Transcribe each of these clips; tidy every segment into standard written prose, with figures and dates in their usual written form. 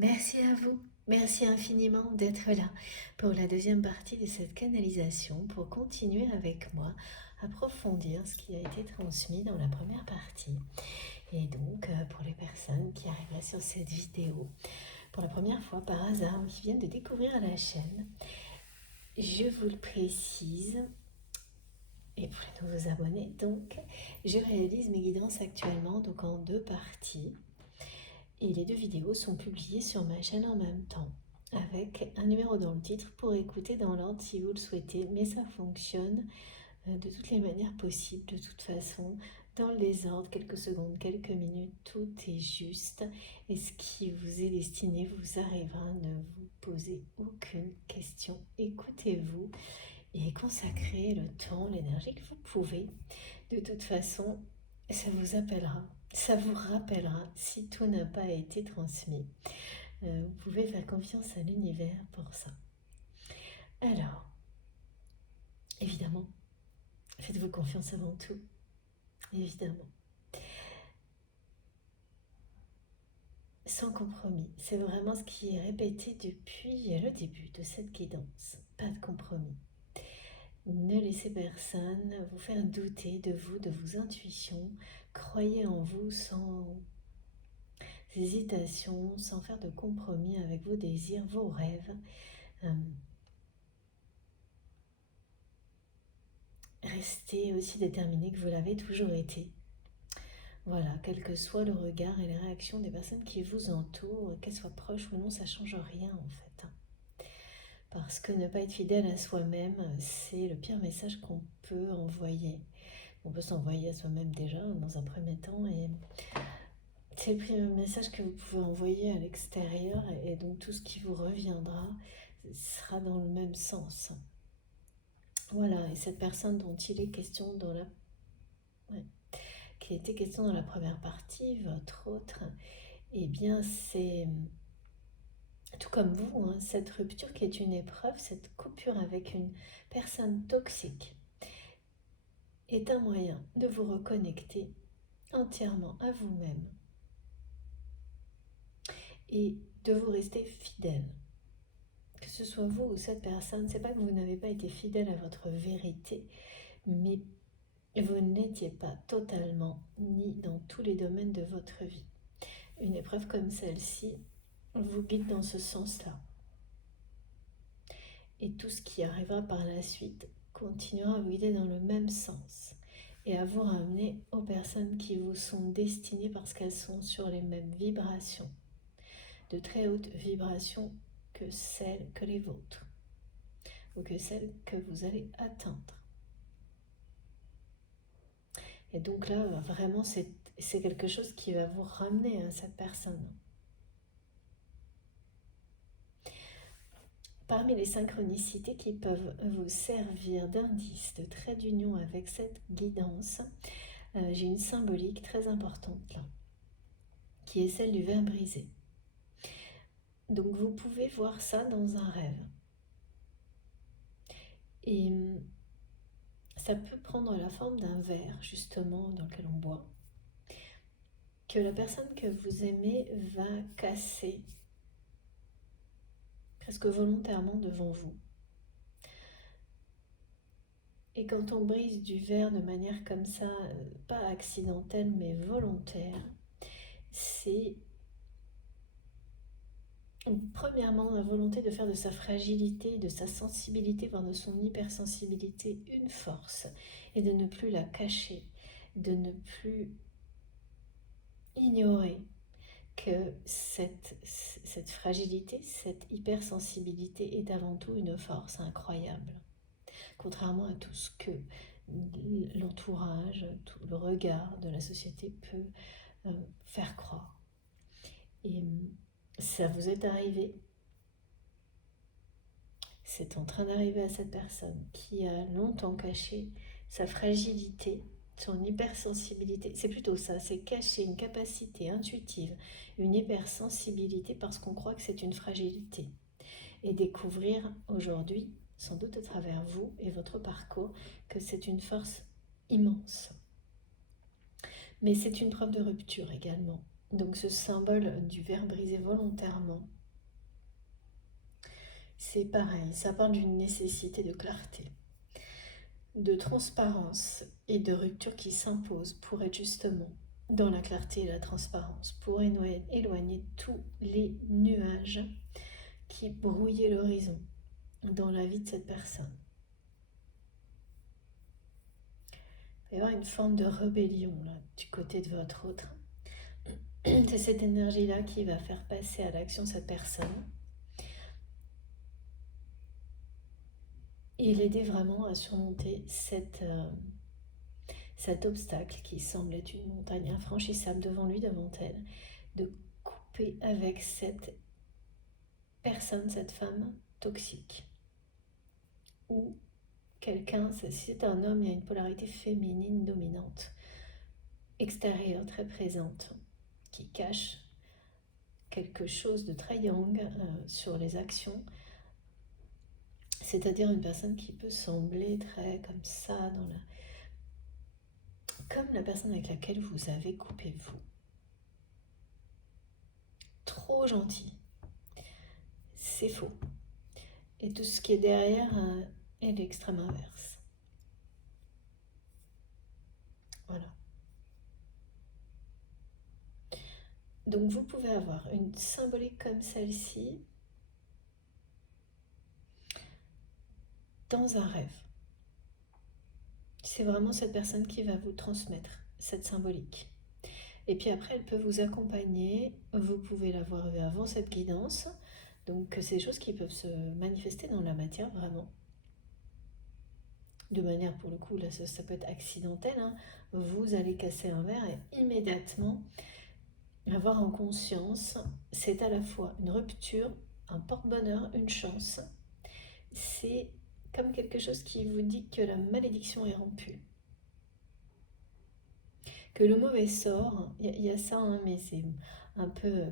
Merci à vous. Merci infiniment d'être là pour la deuxième partie de cette canalisation, pour continuer avec moi, approfondir ce qui a été transmis dans la première partie. Et donc, pour les personnes qui arrivent sur cette vidéo, pour la première fois par hasard, ou qui viennent de découvrir la chaîne, je vous le précise, et pour les nouveaux abonnés, donc, je réalise mes guidances actuellement donc en deux parties. Et les deux vidéos sont publiées sur ma chaîne en même temps, avec un numéro dans le titre pour écouter dans l'ordre si vous le souhaitez. Mais ça fonctionne de toutes les manières possibles, de toute façon, dans le désordre, quelques secondes, quelques minutes, tout est juste. Et ce qui vous est destiné vous arrivera, ne vous posez aucune question. Écoutez-vous et consacrez le temps, l'énergie que vous pouvez. De toute façon, ça vous appellera, ça vous rappellera si tout n'a pas été transmis. Vous pouvez faire confiance à l'univers pour ça. Alors, évidemment, faites-vous confiance avant tout, évidemment. Sans compromis, c'est vraiment ce qui est répété depuis le début de cette guidance. Pas de compromis. Ne laissez personne vous faire douter de vous, de vos intuitions. Croyez en vous sans hésitation, sans faire de compromis avec vos désirs, vos rêves. Restez aussi déterminé que vous l'avez toujours été. Voilà, quel que soit le regard et les réactions des personnes qui vous entourent, qu'elles soient proches ou non, ça ne change rien en fait. Parce que ne pas être fidèle à soi-même, c'est le pire message qu'on peut envoyer. On peut s'envoyer à soi-même déjà dans un premier temps, et c'est le pire message que vous pouvez envoyer à l'extérieur, et donc tout ce qui vous reviendra sera dans le même sens. Voilà, et cette personne dont il est question dans la... qui était question dans la première partie, votre autre, eh bien c'est tout comme vous, hein, cette rupture qui est une épreuve, cette coupure avec une personne toxique est un moyen de vous reconnecter entièrement à vous-même et de vous rester fidèle. Que ce soit vous ou cette personne, c'est pas que vous n'avez pas été fidèle à votre vérité, mais vous n'étiez pas totalement ni dans tous les domaines de votre vie. Une épreuve comme celle-ci vous guide dans ce sens-là. Et tout ce qui arrivera par la suite continuera à vous guider dans le même sens et à vous ramener aux personnes qui vous sont destinées parce qu'elles sont sur les mêmes vibrations, de très hautes vibrations que celles que les vôtres ou que celles que vous allez atteindre. Et donc là, vraiment, c'est quelque chose qui va vous ramener à cette personne. Parmi les synchronicités qui peuvent vous servir d'indice, de trait d'union avec cette guidance, j'ai une symbolique très importante là, qui est celle du verre brisé. Donc vous pouvez voir ça dans un rêve. Et ça peut prendre la forme d'un verre, justement, dans lequel on boit, que la personne que vous aimez va casser presque volontairement devant vous. Et quand on brise du verre de manière comme ça, pas accidentelle mais volontaire, c'est premièrement la volonté de faire de sa fragilité, de sa sensibilité, voire de son hypersensibilité une force, et de ne plus la cacher, de ne plus ignorer que cette fragilité, cette hypersensibilité est avant tout une force incroyable. Contrairement à tout ce que l'entourage, tout le regard de la société peut faire croire. Et ça vous est arrivé, c'est en train d'arriver à cette personne qui a longtemps caché sa fragilité, son hypersensibilité. C'est plutôt ça, c'est cacher une capacité intuitive, une hypersensibilité parce qu'on croit que c'est une fragilité. Et découvrir aujourd'hui, sans doute à travers vous et votre parcours, que c'est une force immense. Mais c'est une preuve de rupture également. Donc ce symbole du verre brisé volontairement, c'est pareil, ça parle d'une nécessité de clarté, de transparence et de rupture qui s'impose pour être justement dans la clarté et la transparence, pour éloigner tous les nuages qui brouillaient l'horizon dans la vie de cette personne. Il va y avoir une forme de rébellion là, du côté de votre autre. C'est cette énergie-là qui va faire passer à l'action cette personne et l'aider vraiment à surmonter cet obstacle qui semble être une montagne infranchissable devant lui, devant elle, de couper avec cette personne, cette femme toxique. Ou quelqu'un, si c'est un homme, il y a une polarité féminine dominante, extérieure, très présente, qui cache quelque chose de très yang sur les actions, c'est-à-dire une personne qui peut sembler très comme ça, comme la personne avec laquelle vous avez coupé vous. Trop gentil, c'est faux. Et tout ce qui est derrière est l'extrême inverse. Voilà. Donc vous pouvez avoir une symbolique comme celle-ci dans un rêve. C'est vraiment cette personne qui va vous transmettre cette symbolique. Et puis après, elle peut vous accompagner. Vous pouvez l'avoir vu avant, cette guidance. Donc c'est des choses qui peuvent se manifester dans la matière vraiment. De manière, pour le coup, là ça peut être accidentel. Hein. Vous allez casser un verre et immédiatement avoir en conscience, c'est à la fois une rupture, un porte-bonheur, une chance. C'est comme quelque chose qui vous dit que la malédiction est rompue. Que le mauvais sort, il y a ça, hein, mais c'est un peu...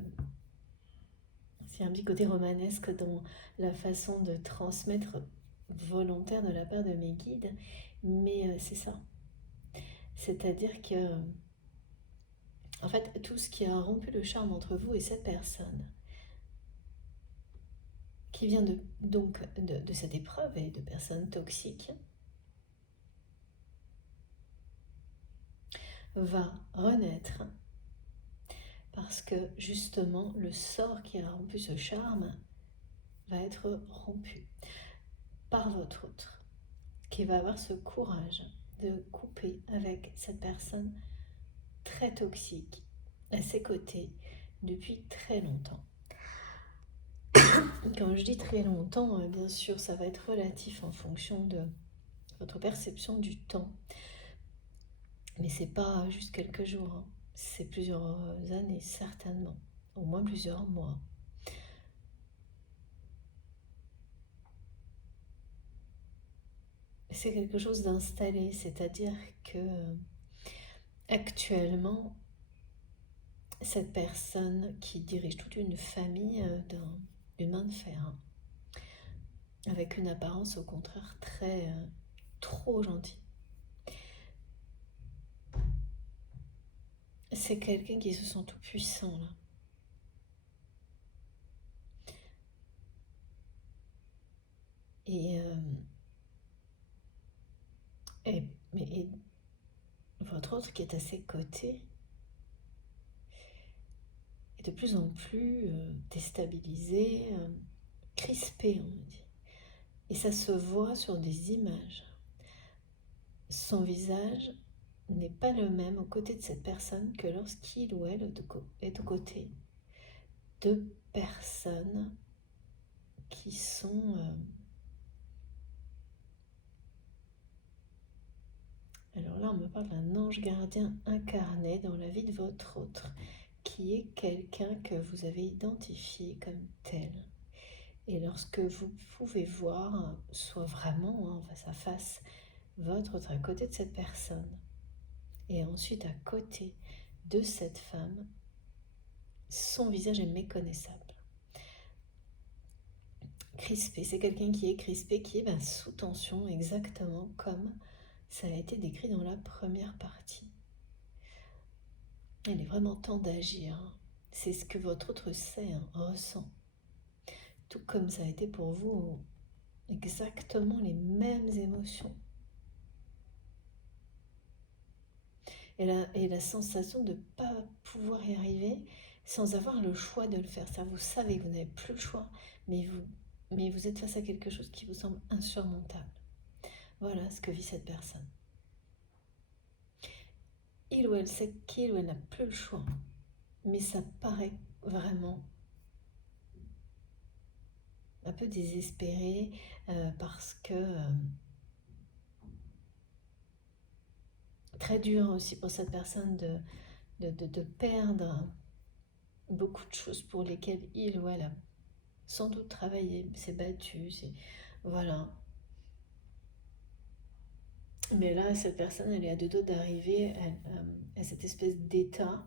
C'est un petit côté romanesque dans la façon de transmettre volontaire de la part de mes guides, mais c'est ça. C'est-à-dire que, en fait, tout ce qui a rompu le charme entre vous et cette personne, qui vient de cette épreuve et de personnes toxiques, va renaître parce que justement le sort qui a rompu ce charme va être rompu par votre autre, qui va avoir ce courage de couper avec cette personne très toxique à ses côtés depuis très longtemps. Quand je dis très longtemps, bien sûr, ça va être relatif en fonction de votre perception du temps. Mais c'est pas juste quelques jours, hein. C'est plusieurs années, certainement. Au moins plusieurs mois. C'est quelque chose d'installé, c'est-à-dire que actuellement, cette personne qui dirige toute une famille d'une main de fer, hein, avec une apparence au contraire très trop gentille. C'est quelqu'un qui se sent tout puissant là. Et, et votre autre qui est à ses côtés est de plus en plus déstabilisé, crispé, on dit. Et ça se voit sur des images. Son visage n'est pas le même aux côtés de cette personne que lorsqu'il ou elle est aux côtés de personnes qui sont alors là on me parle d'un ange gardien incarné dans la vie de votre autre, qui est quelqu'un que vous avez identifié comme tel. Et lorsque vous pouvez voir, soit vraiment face à face, votre autre à côté de cette personne, et ensuite à côté de cette femme, son visage est méconnaissable. Crispé, c'est quelqu'un qui est crispé, qui est sous tension, exactement comme ça a été décrit dans la première partie. Il est vraiment temps d'agir. C'est ce que votre autre sait, ressent. Tout comme ça a été pour vous, exactement les mêmes émotions. Et la sensation de ne pas pouvoir y arriver sans avoir le choix de le faire. Ça, vous savez que vous n'avez plus le choix, mais vous êtes face à quelque chose qui vous semble insurmontable. Voilà ce que vit cette personne. Il ou elle sait qu'il ou elle n'a plus le choix, mais ça paraît vraiment un peu désespéré parce que très dur aussi pour cette personne de perdre beaucoup de choses pour lesquelles il ou elle a sans doute travaillé, s'est battu, voilà. Mais là, cette personne, elle est à deux doigts d'arriver à cette espèce d'état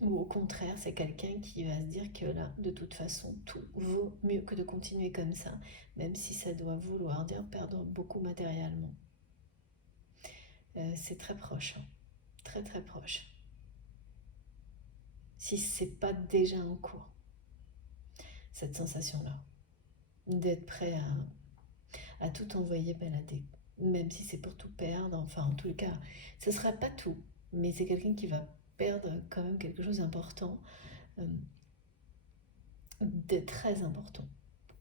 ou au contraire, c'est quelqu'un qui va se dire que là, de toute façon, tout vaut mieux que de continuer comme ça, même si ça doit vouloir dire perdre beaucoup matériellement. C'est très proche, très très proche. Si c'est pas déjà en cours, cette sensation-là, d'être prêt à tout envoyer balader, même si c'est pour tout perdre, enfin en tout cas, ce sera pas tout, mais c'est quelqu'un qui va perdre quand même quelque chose d'important, de très important.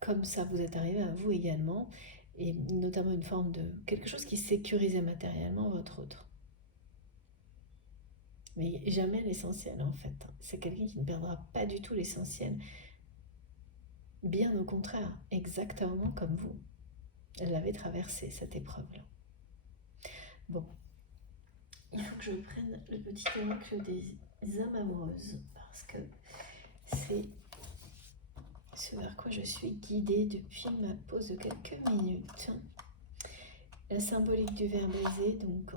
Comme ça vous est arrivé à vous également, et notamment une forme de quelque chose qui sécurisait matériellement votre autre. Mais jamais l'essentiel en fait. C'est quelqu'un qui ne perdra pas du tout l'essentiel. Bien au contraire, exactement comme vous. Elle l'avait traversé cette épreuve-là. Bon, il faut que je prenne le petit oracle des âmes amoureuses parce que c'est ce vers quoi je suis guidée depuis ma pause de quelques minutes. La symbolique du ver brisé, donc,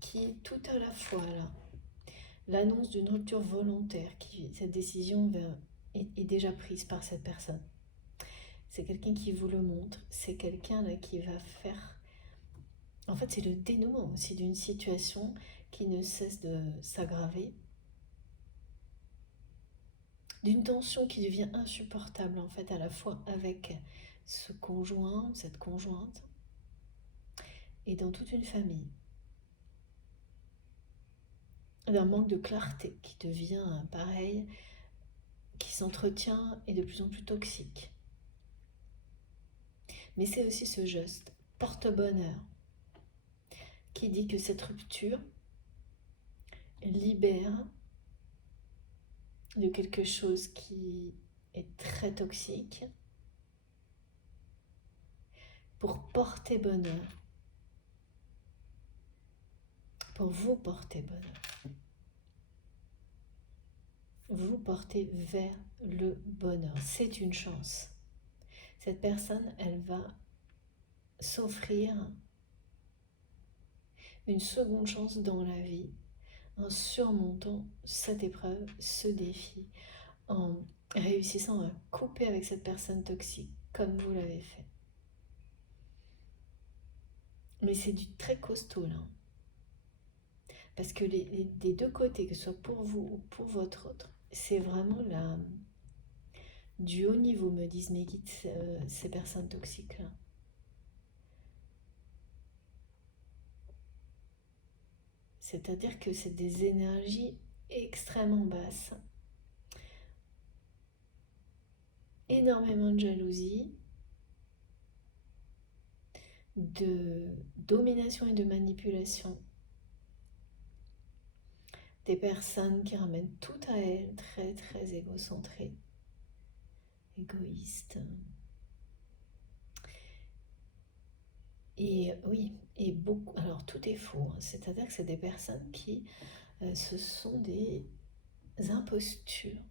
qui est tout à la fois là. L'annonce d'une rupture volontaire, cette décision est déjà prise par cette personne. C'est quelqu'un qui vous le montre, c'est quelqu'un là qui va faire... En fait, c'est le dénouement aussi d'une situation qui ne cesse de s'aggraver, d'une tension qui devient insupportable en fait à la fois avec ce conjoint, cette conjointe, et dans toute une famille. D'un manque de clarté qui devient pareil, qui s'entretient et de plus en plus toxique. Mais c'est aussi ce geste porte-bonheur qui dit que cette rupture libère de quelque chose qui est très toxique pour porter bonheur, pour vous porter bonheur. Vous porter vers le bonheur. C'est une chance. Cette personne, elle va s'offrir une seconde chance dans la vie en surmontant cette épreuve, ce défi, en réussissant à couper avec cette personne toxique, comme vous l'avez fait. Mais c'est du très costaud là. Parce que des deux côtés, que ce soit pour vous ou pour votre autre, c'est vraiment du haut niveau, me disent mes guides, ces personnes toxiques là. C'est-à-dire que c'est des énergies extrêmement basses, énormément de jalousie, de domination et de manipulation. Des personnes qui ramènent tout à elles, très très égocentrées, égoïstes. Et oui, et beaucoup. Alors tout est faux, c'est-à-dire que c'est des personnes qui ce sont des impostures,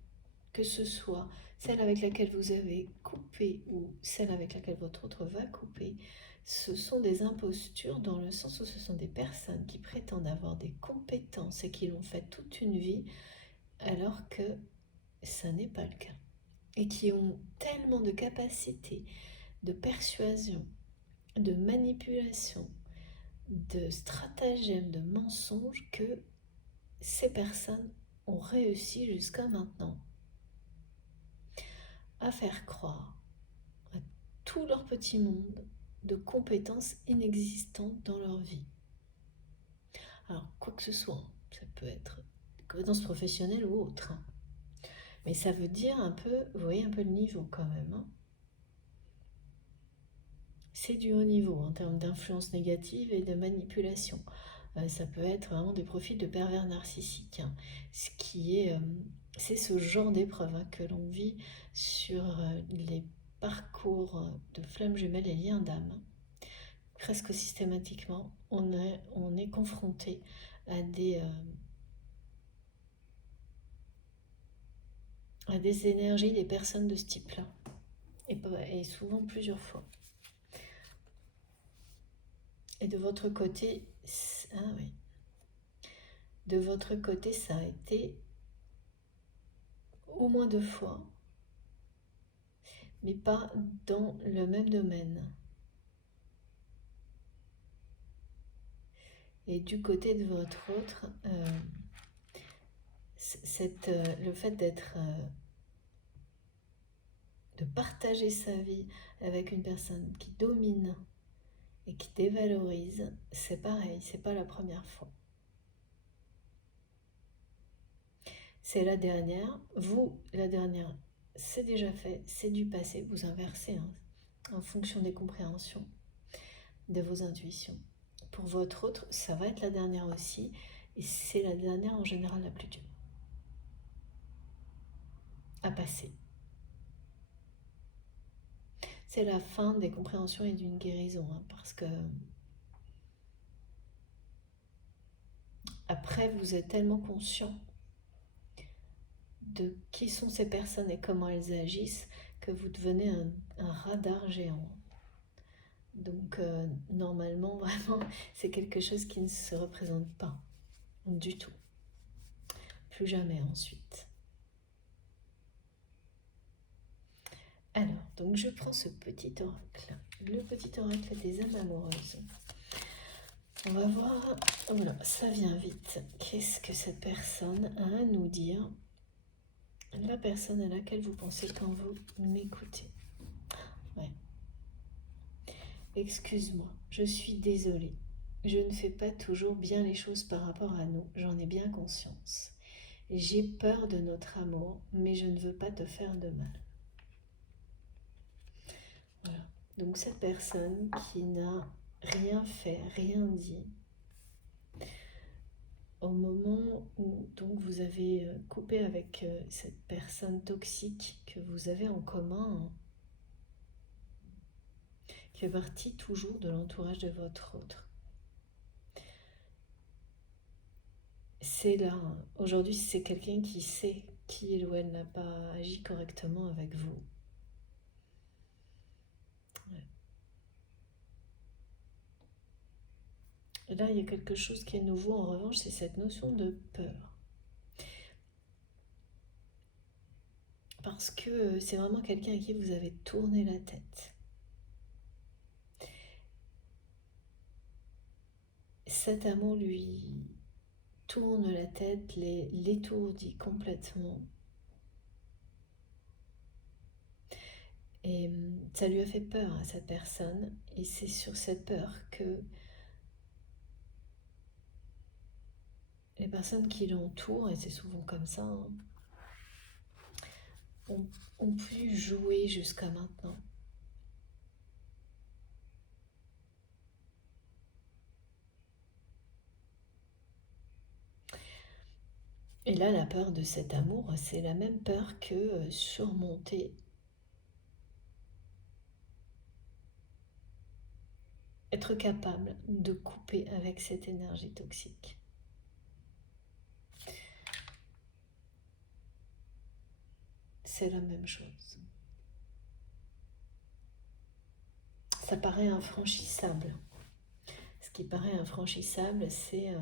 que ce soit celle avec laquelle vous avez coupé ou celle avec laquelle votre autre va couper. Ce sont des impostures dans le sens où ce sont des personnes qui prétendent avoir des compétences et qui l'ont fait toute une vie alors que ça n'est pas le cas. Et qui ont tellement de capacités de persuasion, de manipulation, de stratagèmes, de mensonges que ces personnes ont réussi jusqu'à maintenant à faire croire à tout leur petit monde de compétences inexistantes dans leur vie. Alors, quoi que ce soit, ça peut être des compétences professionnelles ou autres, hein. Mais ça veut dire un peu, vous voyez un peu le niveau quand même, hein. C'est du haut niveau en termes d'influence négative et de manipulation. Ça peut être vraiment des profils de pervers narcissiques, hein. Ce qui est, c'est ce genre d'épreuve, hein, que l'on vit sur les parcours de flammes jumelles et liens d'âme. Presque systématiquement, on est confronté à des énergies, des personnes de ce type-là, et souvent plusieurs fois. Et de votre côté, ah oui, de votre côté, ça a été au moins 2 fois, mais pas dans le même domaine. Et du côté de votre autre, le fait de partager sa vie avec une personne qui domine et qui dévalorise, c'est pareil, c'est pas la première fois. C'est la dernière, la dernière, c'est déjà fait, c'est du passé, vous inversez, hein, en fonction des compréhensions, de vos intuitions. Pour votre autre, ça va être la dernière aussi, et c'est la dernière en général la plus dure à passer. C'est la fin des compréhensions et d'une guérison, hein, parce que après vous êtes tellement conscient de qui sont ces personnes et comment elles agissent que vous devenez un radar géant. Donc normalement, vraiment, c'est quelque chose qui ne se représente pas du tout. Plus jamais ensuite. Alors, donc je prends ce petit oracle, le petit oracle des âmes amoureuses. On va voir, voilà, ça vient vite. Qu'est-ce que cette personne a à nous dire? La personne à laquelle vous pensez quand vous m'écoutez. Ouais. Excuse-moi, je suis désolée. Je ne fais pas toujours bien les choses par rapport à nous, j'en ai bien conscience. J'ai peur de notre amour, mais je ne veux pas te faire de mal. Voilà. Donc cette personne qui n'a rien fait, rien dit, au moment où donc vous avez coupé avec cette personne toxique que vous avez en commun, hein, qui fait partie toujours de l'entourage de votre autre. C'est là, hein. Aujourd'hui, c'est quelqu'un qui sait qu'il ou elle n'a pas agi correctement avec vous. Ouais. Et là, il y a quelque chose qui est nouveau en revanche, c'est cette notion de peur. Parce que c'est vraiment quelqu'un à qui vous avez tourné la tête. Cet amour lui tourne la tête, l'étourdit complètement. Et ça lui a fait peur à cette personne. Et c'est sur cette peur que les personnes qui l'entourent, et c'est souvent comme ça, hein, ont pu jouer jusqu'à maintenant. Et là, la peur de cet amour, c'est la même peur que surmonter, être capable de couper avec cette énergie toxique. C'est la même chose. Ça paraît infranchissable. Ce qui paraît infranchissable, c'est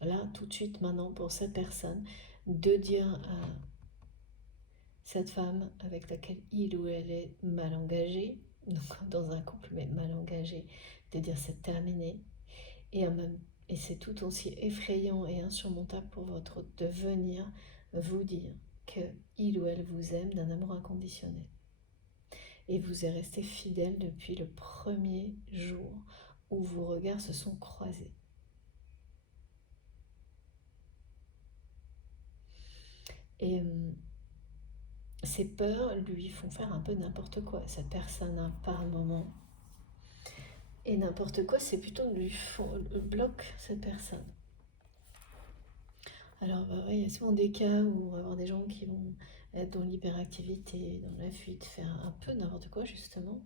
là, tout de suite, maintenant, pour cette personne, de dire à cette femme avec laquelle il ou elle est mal engagé, donc dans un couple mais mal engagé, de dire c'est terminé, Et, et c'est tout aussi effrayant et insurmontable pour votre hôte de venir vous dire qu'il ou elle vous aime d'un amour inconditionnel. Et vous est resté fidèle depuis le premier jour où vos regards se sont croisés. Et ces peurs lui font faire un peu n'importe quoi. Cette personne, par moment. Et n'importe quoi, c'est plutôt lui bloque cette personne. Alors, il y a souvent des cas où on va avoir des gens qui vont être dans l'hyperactivité, dans la fuite, faire un peu n'importe quoi, justement.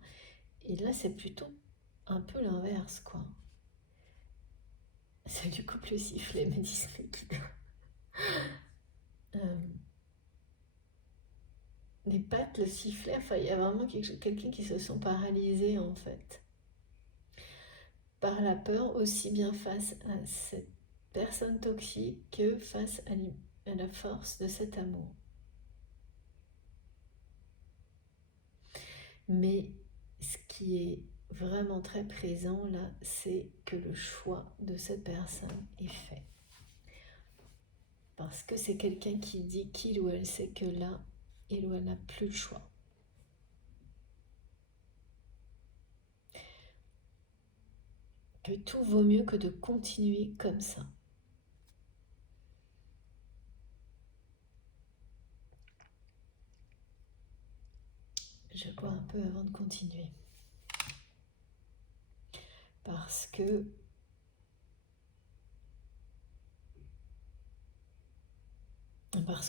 Et là, c'est plutôt un peu l'inverse, quoi. C'est du couple le sifflet, me disent les guides. Les pattes, le sifflet, enfin, il y a vraiment quelqu'un qui se sent paralysé, en fait. Par la peur, aussi bien face à cette personne toxique que face à la force de cet amour. Mais ce qui est vraiment très présent là, c'est que le choix de cette personne est fait. Parce que c'est quelqu'un qui dit qu'il ou elle sait que là, il ou elle n'a plus le choix. Que tout vaut mieux que de continuer comme ça. Je bois un peu avant de continuer. Parce que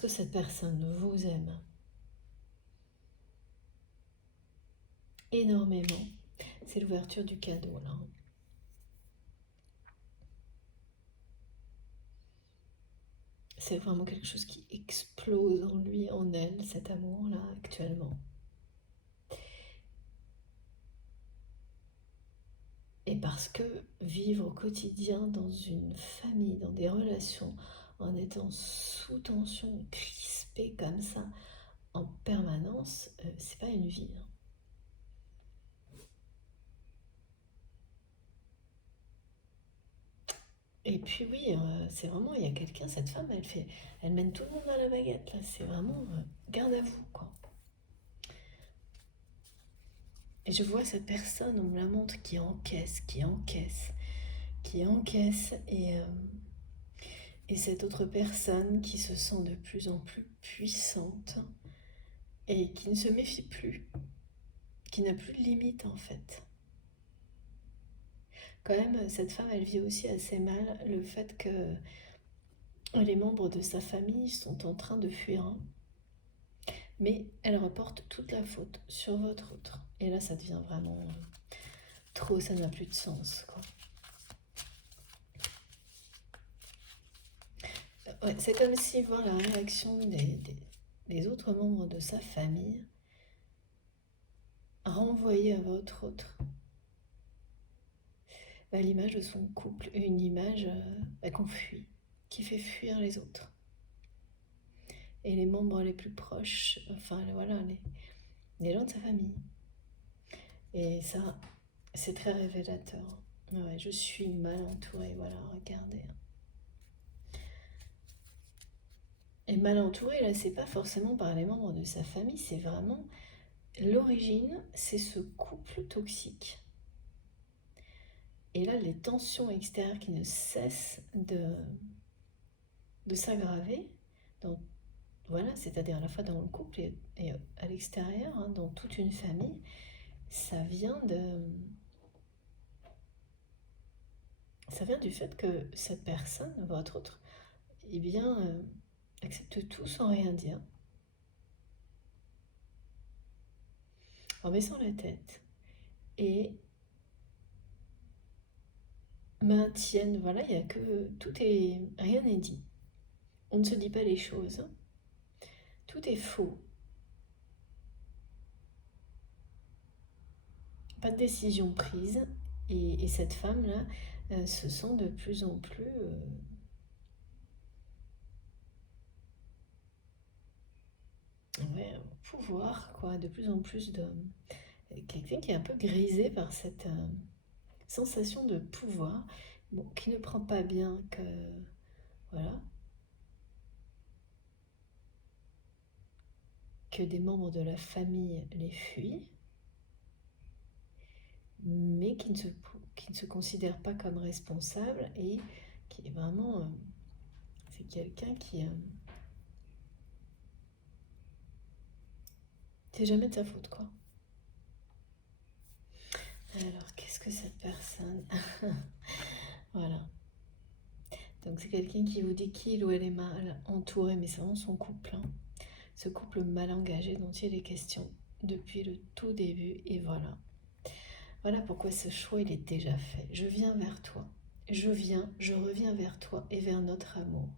cette personne vous aime énormément. C'est l'ouverture du cadeau là. C'est vraiment quelque chose qui explose en lui, en elle, cet amour-là, actuellement. Et parce que vivre au quotidien dans une famille, dans des relations, en étant sous tension, crispé comme ça, en permanence, c'est pas une vie. Et puis oui, c'est vraiment, il y a quelqu'un, cette femme, elle mène tout le monde à la baguette, là, c'est vraiment, garde à vous, quoi. Et je vois cette personne, on me la montre, qui encaisse, et cette autre personne qui se sent de plus en plus puissante et qui ne se méfie plus, qui n'a plus de limite en fait. Quand même, cette femme, elle vit aussi assez mal le fait que les membres de sa famille sont en train de fuir, mais elle reporte toute la faute sur votre autre. Et là, ça devient vraiment trop, ça n'a plus de sens, quoi. Ouais, c'est comme si voir la réaction des autres membres de sa famille renvoyer à votre autre l'image de son couple, une image qu'on fuit, qui fait fuir les autres. Et les membres les plus proches, enfin voilà, les gens de sa famille. Et ça, c'est très révélateur. Ouais, je suis mal entourée, voilà, regardez. Et mal entourée, là, c'est pas forcément par les membres de sa famille, c'est vraiment l'origine, c'est ce couple toxique. Et là, les tensions extérieures qui ne cessent de s'aggraver, voilà, c'est-à-dire à la fois dans le couple et à l'extérieur, dans toute une famille, ça vient du fait que cette personne, votre autre, eh bien, accepte tout sans rien dire, en baissant la tête, et maintiennent, voilà, il y a que, rien n'est dit. On ne se dit pas les choses. Tout est faux. Pas de décision prise. Et cette femme-là se sent de plus en plus pouvoir, quoi, de plus en plus de quelqu'un qui est un peu grisé par cette sensation de pouvoir, bon, qui ne prend pas bien que, voilà, que des membres de la famille les fuient, mais qui ne se considère pas comme responsable et qui est vraiment... c'est quelqu'un qui... c'est jamais de sa faute, quoi. Alors, qu'est-ce que cette personne... Voilà. Donc, c'est quelqu'un qui vous dit qu'il ou elle est mal entouré, mais c'est vraiment son couple. Hein. Ce couple mal engagé dont il est question depuis le tout début. Et voilà. Voilà pourquoi ce choix, il est déjà fait. Je viens vers toi. Je reviens vers toi et vers notre amour.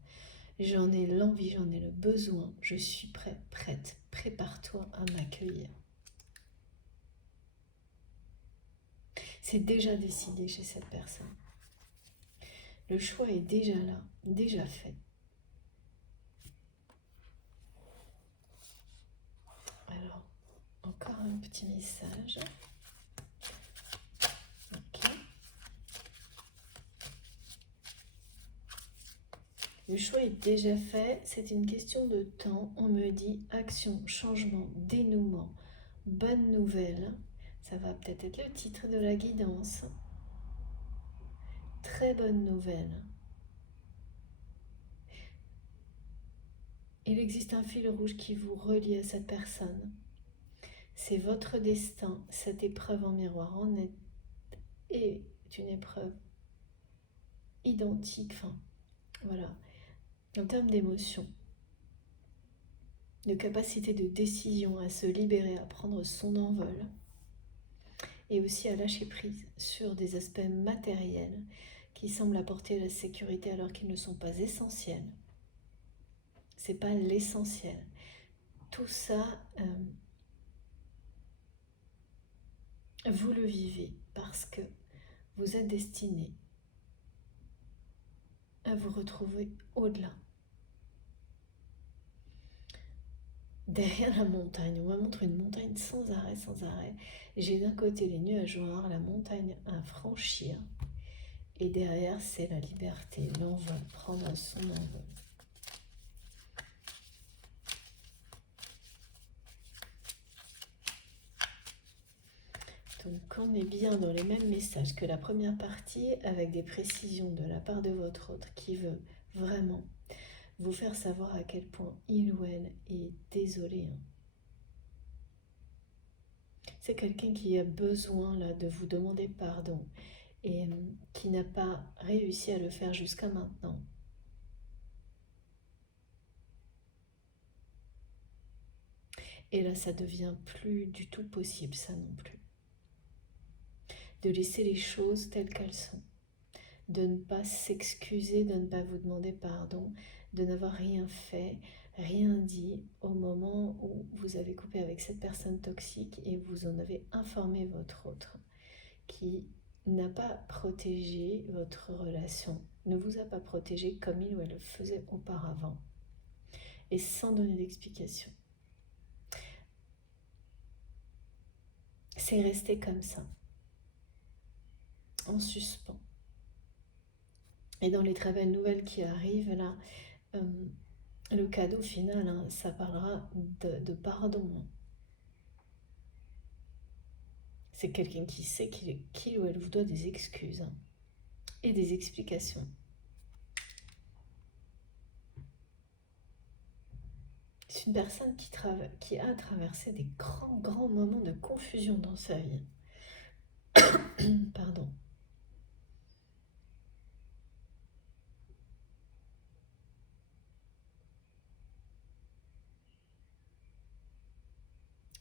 J'en ai l'envie, j'en ai le besoin. Je suis prêt, prête. Prépare-toi à m'accueillir. C'est déjà décidé chez cette personne. Le choix est déjà là, déjà fait. Alors, encore un petit message. Ok. Le choix est déjà fait, c'est une question de temps. On me dit action, changement, dénouement, bonne nouvelle. Ça va peut-être être le titre de la guidance. Très bonne nouvelle. Il existe un fil rouge qui vous relie à cette personne. C'est votre destin. Cette épreuve en miroir en est une épreuve identique. Enfin, voilà. En termes d'émotion, de capacité de décision à se libérer, à prendre son envol, et aussi à lâcher prise sur des aspects matériels qui semblent apporter la sécurité alors qu'ils ne sont pas essentiels. C'est pas l'essentiel. Tout ça, vous le vivez parce que vous êtes destiné à vous retrouver au-delà. Derrière la montagne, on me montre une montagne sans arrêt, sans arrêt. J'ai d'un côté les nuages noirs, la montagne à franchir, et derrière c'est la liberté, l'envol, prendre son envol. Donc on est bien dans les mêmes messages que la première partie, avec des précisions de la part de votre autre qui veut vraiment vous faire savoir à quel point il ou elle est désolé. C'est quelqu'un qui a besoin là de vous demander pardon et qui n'a pas réussi à le faire jusqu'à maintenant. Et là, ça devient plus du tout possible, ça non plus. De laisser les choses telles qu'elles sont. De ne pas s'excuser, de ne pas vous demander pardon, de n'avoir rien fait, rien dit au moment où vous avez coupé avec cette personne toxique et vous en avez informé votre autre qui n'a pas protégé votre relation, ne vous a pas protégé comme il ou elle le faisait auparavant et sans donner d'explication. C'est resté comme ça, en suspens. Et dans les très belles nouvelles qui arrivent là, le cadeau final, hein, ça parlera de pardon. C'est quelqu'un qui sait qu'il ou elle vous doit des excuses hein, et des explications. C'est une personne qui a traversé des grands moments de confusion dans sa vie. Pardon.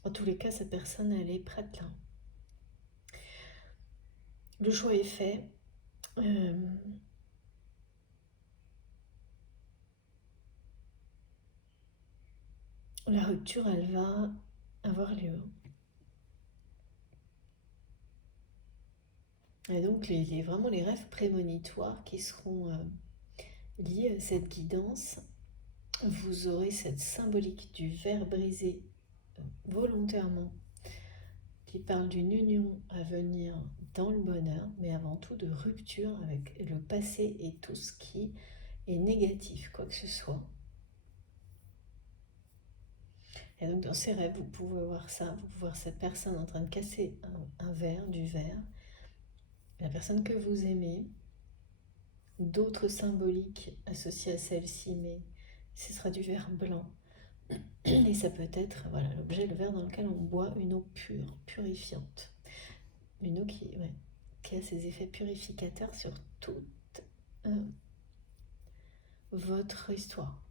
En tous les cas, cette personne, elle est prête là. Le choix est fait. La rupture, elle va avoir lieu. Et donc, vraiment les rêves prémonitoires qui seront liés à cette guidance, vous aurez cette symbolique du verre brisé volontairement, qui parle d'une union à venir dans le bonheur, mais avant tout de rupture avec le passé et tout ce qui est négatif, quoi que ce soit. Et donc dans ces rêves, vous pouvez voir ça, vous pouvez voir cette personne en train de casser un verre, du verre, la personne que vous aimez, d'autres symboliques associées à celle-ci, mais ce sera du verre blanc. Et ça peut être, voilà, l'objet, le verre dans lequel on boit une eau pure, purifiante. Une eau qui a ses effets purificateurs sur toute votre histoire.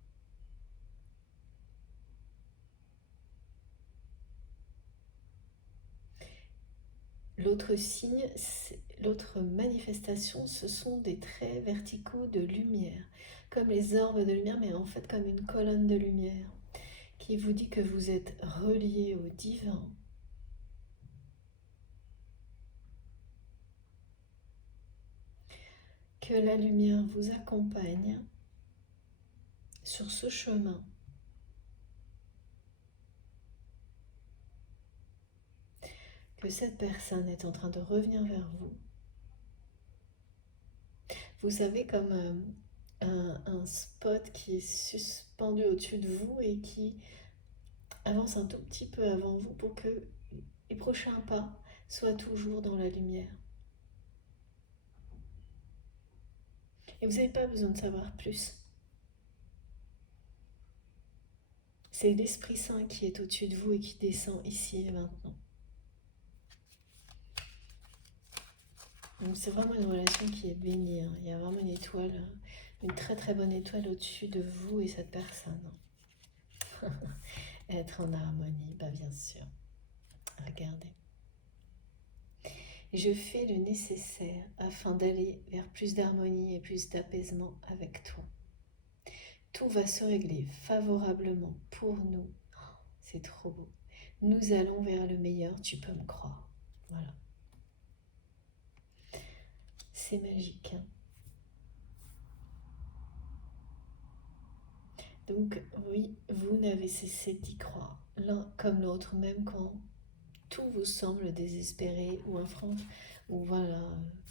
L'autre signe, l'autre manifestation, ce sont des traits verticaux de lumière, comme les orbes de lumière, mais en fait comme une colonne de lumière, qui vous dit que vous êtes relié au divin, que la lumière vous accompagne sur ce chemin. Que cette personne est en train de revenir vers vous. Vous savez, comme un spot qui est suspendu au-dessus de vous et qui avance un tout petit peu avant vous pour que les prochains pas soient toujours dans la lumière. Et vous n'avez pas besoin de savoir plus. C'est l'Esprit Saint qui est au-dessus de vous et qui descend ici et maintenant. Donc c'est vraiment une relation qui est bénie. Il y a vraiment une étoile, une très très bonne étoile au-dessus de vous et cette personne. Être en harmonie, bien sûr. Regardez. Je fais le nécessaire afin d'aller vers plus d'harmonie et plus d'apaisement avec toi. Tout va se régler favorablement pour nous. Oh, c'est trop beau. Nous allons vers le meilleur, tu peux me croire. Voilà. C'est magique. Hein. Donc oui, vous n'avez cessé d'y croire, l'un comme l'autre, même quand tout vous semble désespéré ou voilà,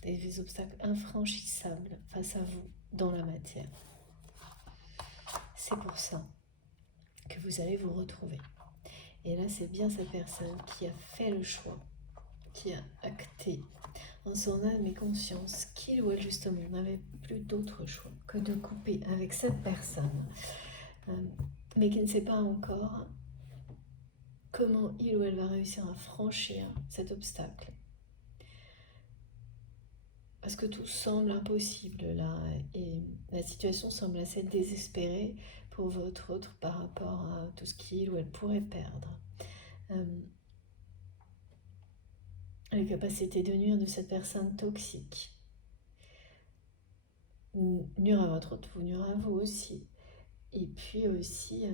des obstacles infranchissables face à vous dans la matière. C'est pour ça que vous allez vous retrouver. Et là, c'est bien cette personne qui a fait le choix, qui a acté en son âme et conscience qu'il ou elle justement n'avait plus d'autre choix que de couper avec cette personne, mais qui ne sait pas encore comment il ou elle va réussir à franchir cet obstacle. Parce que tout semble impossible là, et la situation semble assez désespérée pour votre autre par rapport à tout ce qu'il ou elle pourrait perdre. La capacité de nuire de cette personne toxique. Nuire à votre autre, vous nuire à vous aussi. Et puis aussi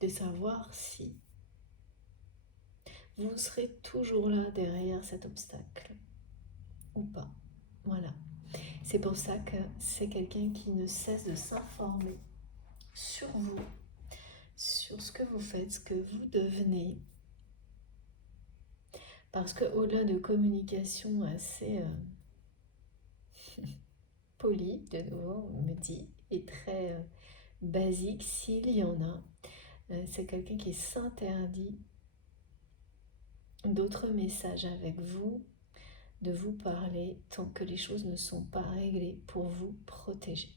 de savoir si vous serez toujours là derrière cet obstacle ou pas. Voilà. C'est pour ça que c'est quelqu'un qui ne cesse de s'informer sur vous, sur ce que vous faites, ce que vous devenez. Parce qu'au-delà de communication assez polie, de nouveau, on me dit, et très basique, s'il y en a, c'est quelqu'un qui s'interdit d'autres messages avec vous, de vous parler tant que les choses ne sont pas réglées pour vous protéger.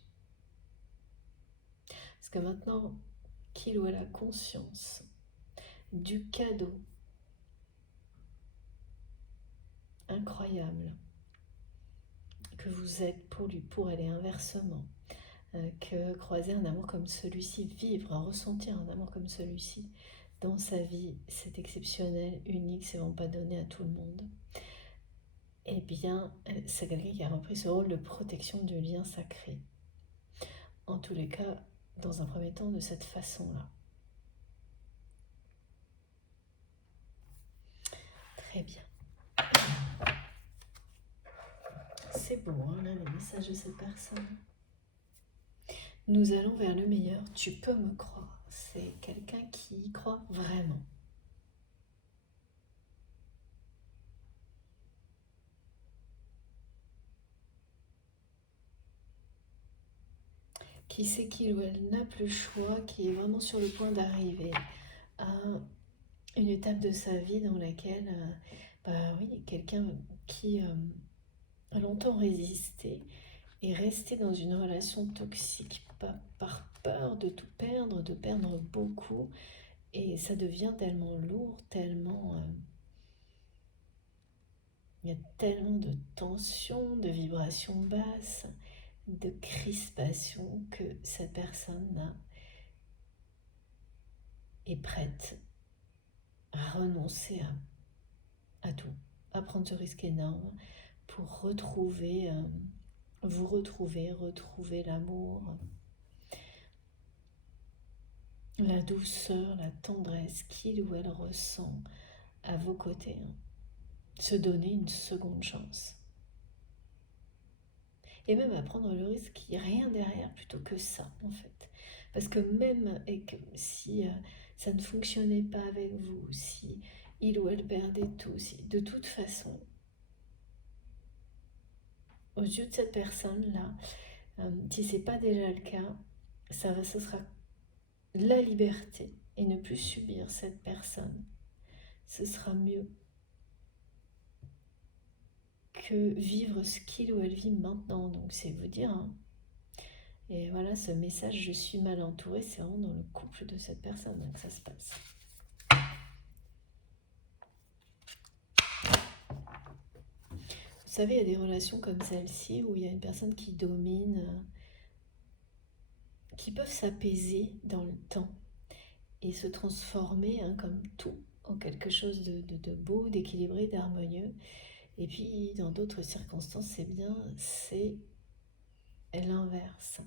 Parce que maintenant qu'il ou elle a conscience du cadeau incroyable que vous êtes pour lui, pour elle et inversement, que croiser un amour comme celui-ci, vivre, ressentir un amour comme celui-ci dans sa vie, c'est exceptionnel, unique, c'est vraiment pas donné à tout le monde. Eh bien, c'est quelqu'un qui a repris ce rôle de protection du lien sacré. En tous les cas, dans un premier temps, de cette façon-là. Très bien. C'est beau, hein, là, les messages de cette personne. Nous allons vers le meilleur, tu peux me croire. C'est quelqu'un qui y croit vraiment. qui sait qu'il ou elle n'a plus le choix, qui est vraiment sur le point d'arriver à une étape de sa vie dans laquelle, quelqu'un qui a longtemps résisté est resté dans une relation toxique par peur de tout perdre, de perdre beaucoup, et ça devient tellement lourd, tellement... il y a tellement de tensions, de vibrations basses, de crispation que cette personne-là est prête à renoncer à tout, à prendre ce risque énorme pour retrouver, retrouver l'amour, la douceur, la tendresse qu'il ou elle ressent à vos côtés. Se donner une seconde chance. Et même à prendre le risque qu'il n'y ait rien derrière plutôt que ça, en fait. Parce que même si ça ne fonctionnait pas avec vous, si il ou elle perdait tout, si de toute façon, aux yeux de cette personne-là, si ce n'est pas déjà le cas, ce sera la liberté et ne plus subir cette personne. Ce sera mieux que vivre ce qu'il ou elle vit maintenant. Donc c'est vous dire, hein. Et voilà, ce message, je suis mal entourée, c'est vraiment dans le couple de cette personne que ça se passe. Vous savez, il y a des relations comme celle-ci où il y a une personne qui domine, qui peuvent s'apaiser dans le temps et se transformer, comme tout, en quelque chose de beau, d'équilibré, d'harmonieux. Et puis, dans d'autres circonstances, c'est l'inverse.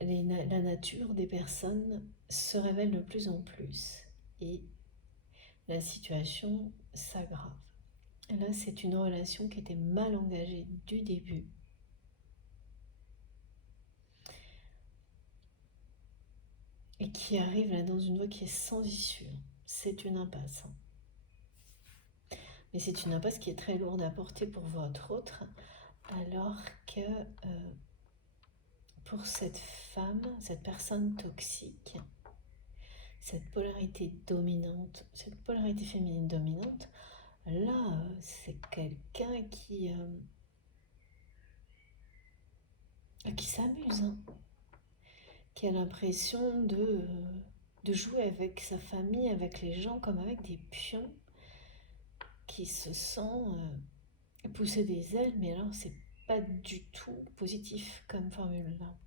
La nature des personnes se révèle de plus en plus et la situation s'aggrave. Là, c'est une relation qui était mal engagée du début. Et qui arrive là dans une voie qui est sans issue. C'est une impasse. Mais c'est une impasse qui est très lourde à porter pour votre autre, alors que pour cette femme, cette personne toxique, cette polarité dominante, cette polarité féminine dominante, là, c'est quelqu'un qui s'amuse, qui a l'impression de jouer avec sa famille, avec les gens, comme avec des pions, qui se sent pousser des ailes, mais alors c'est pas du tout positif comme formule là.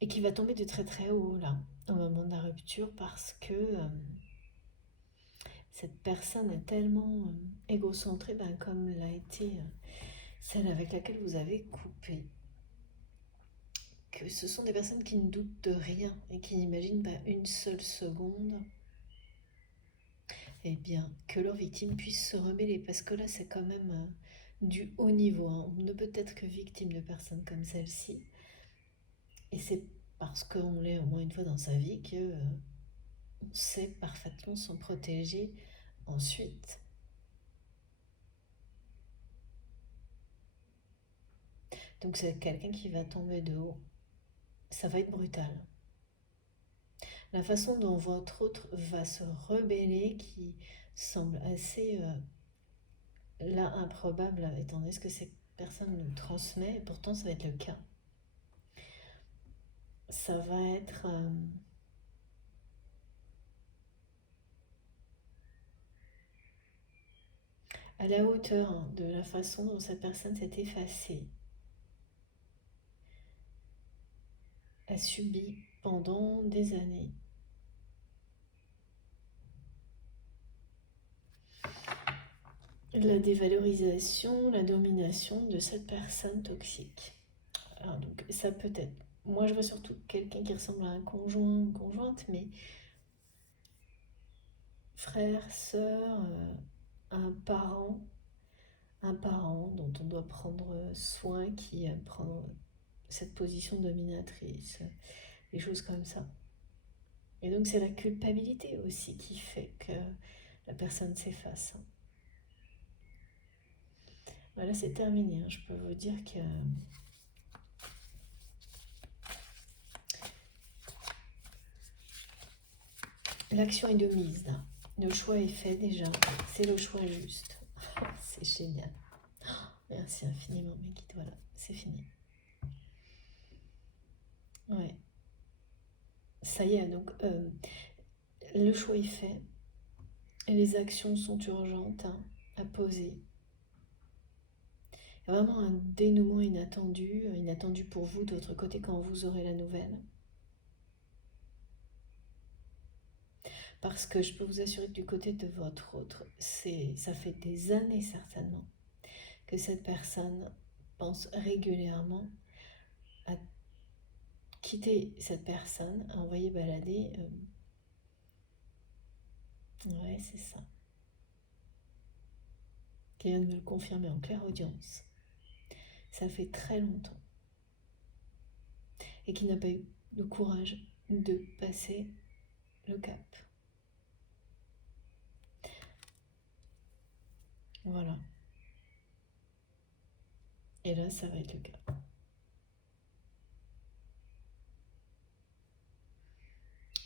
Et qui va tomber de très très haut là, au moment de la rupture, parce que cette personne est tellement égocentrée, comme l'a été celle avec laquelle vous avez coupé, que ce sont des personnes qui ne doutent de rien et qui n'imaginent pas une seule seconde que leur victime puisse se rebeller, parce que là c'est quand même du haut niveau, hein. On ne peut être que victime de personnes comme celle-ci, et c'est parce qu'on l'est au moins une fois dans sa vie que on sait parfaitement s'en protéger ensuite. Donc c'est quelqu'un qui va tomber de haut. Ça va être brutal. La façon dont votre autre va se rebeller, qui semble assez là improbable, étant donné ce que cette personne nous transmet, et pourtant ça va être le cas. Ça va être à la hauteur de la façon dont cette personne s'est effacée, a subi pendant des années. La dévalorisation, la domination de cette personne toxique. Alors donc ça peut être, moi je vois surtout quelqu'un qui ressemble à un conjoint ou conjointe, mais frère, sœur, un parent dont on doit prendre soin, qui prend cette position dominatrice, des choses comme ça. Et donc c'est la culpabilité aussi qui fait que la personne s'efface. Voilà, c'est terminé. Hein. Je peux vous dire que l'action est de mise là. Le choix est fait déjà. C'est le choix juste. C'est génial. Merci infiniment, mes guides. Voilà, c'est fini. Ouais. Ça y est, donc le choix est fait. Et les actions sont urgentes hein, à poser. Il y a vraiment un dénouement inattendu pour vous de votre côté quand vous aurez la nouvelle. Parce que je peux vous assurer que du côté de votre autre, ça fait des années certainement que cette personne pense régulièrement à quitter cette personne, à envoyer balader. Ouais, c'est ça. Qui vient de me le confirmer en claire audience. Ça fait très longtemps. Et qui n'a pas eu le courage de passer le cap. Voilà. Et là, ça va être le cas.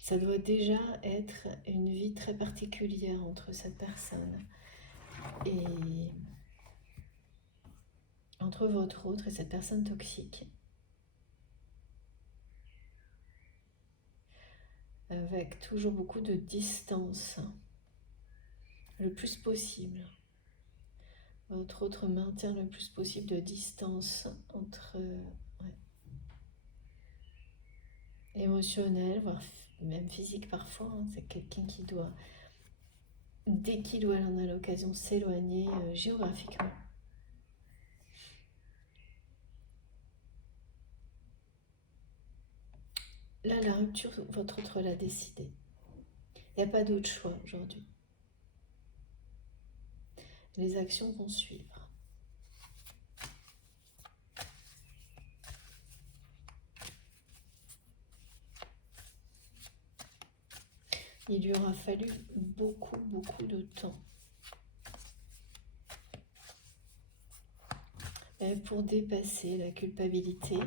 Ça doit déjà être une vie très particulière entre cette personne et entre votre autre et cette personne toxique. Avec toujours beaucoup de distance, le plus possible. Votre autre maintient le plus possible de distance entre émotionnel, voire même physique parfois. Hein. C'est quelqu'un qui doit, dès qu'il ou elle en a l'occasion, s'éloigner géographiquement. Là, la rupture, votre autre l'a décidé. Il n'y a pas d'autre choix aujourd'hui. Les actions vont suivre. Il lui aura fallu beaucoup de temps pour dépasser la culpabilité.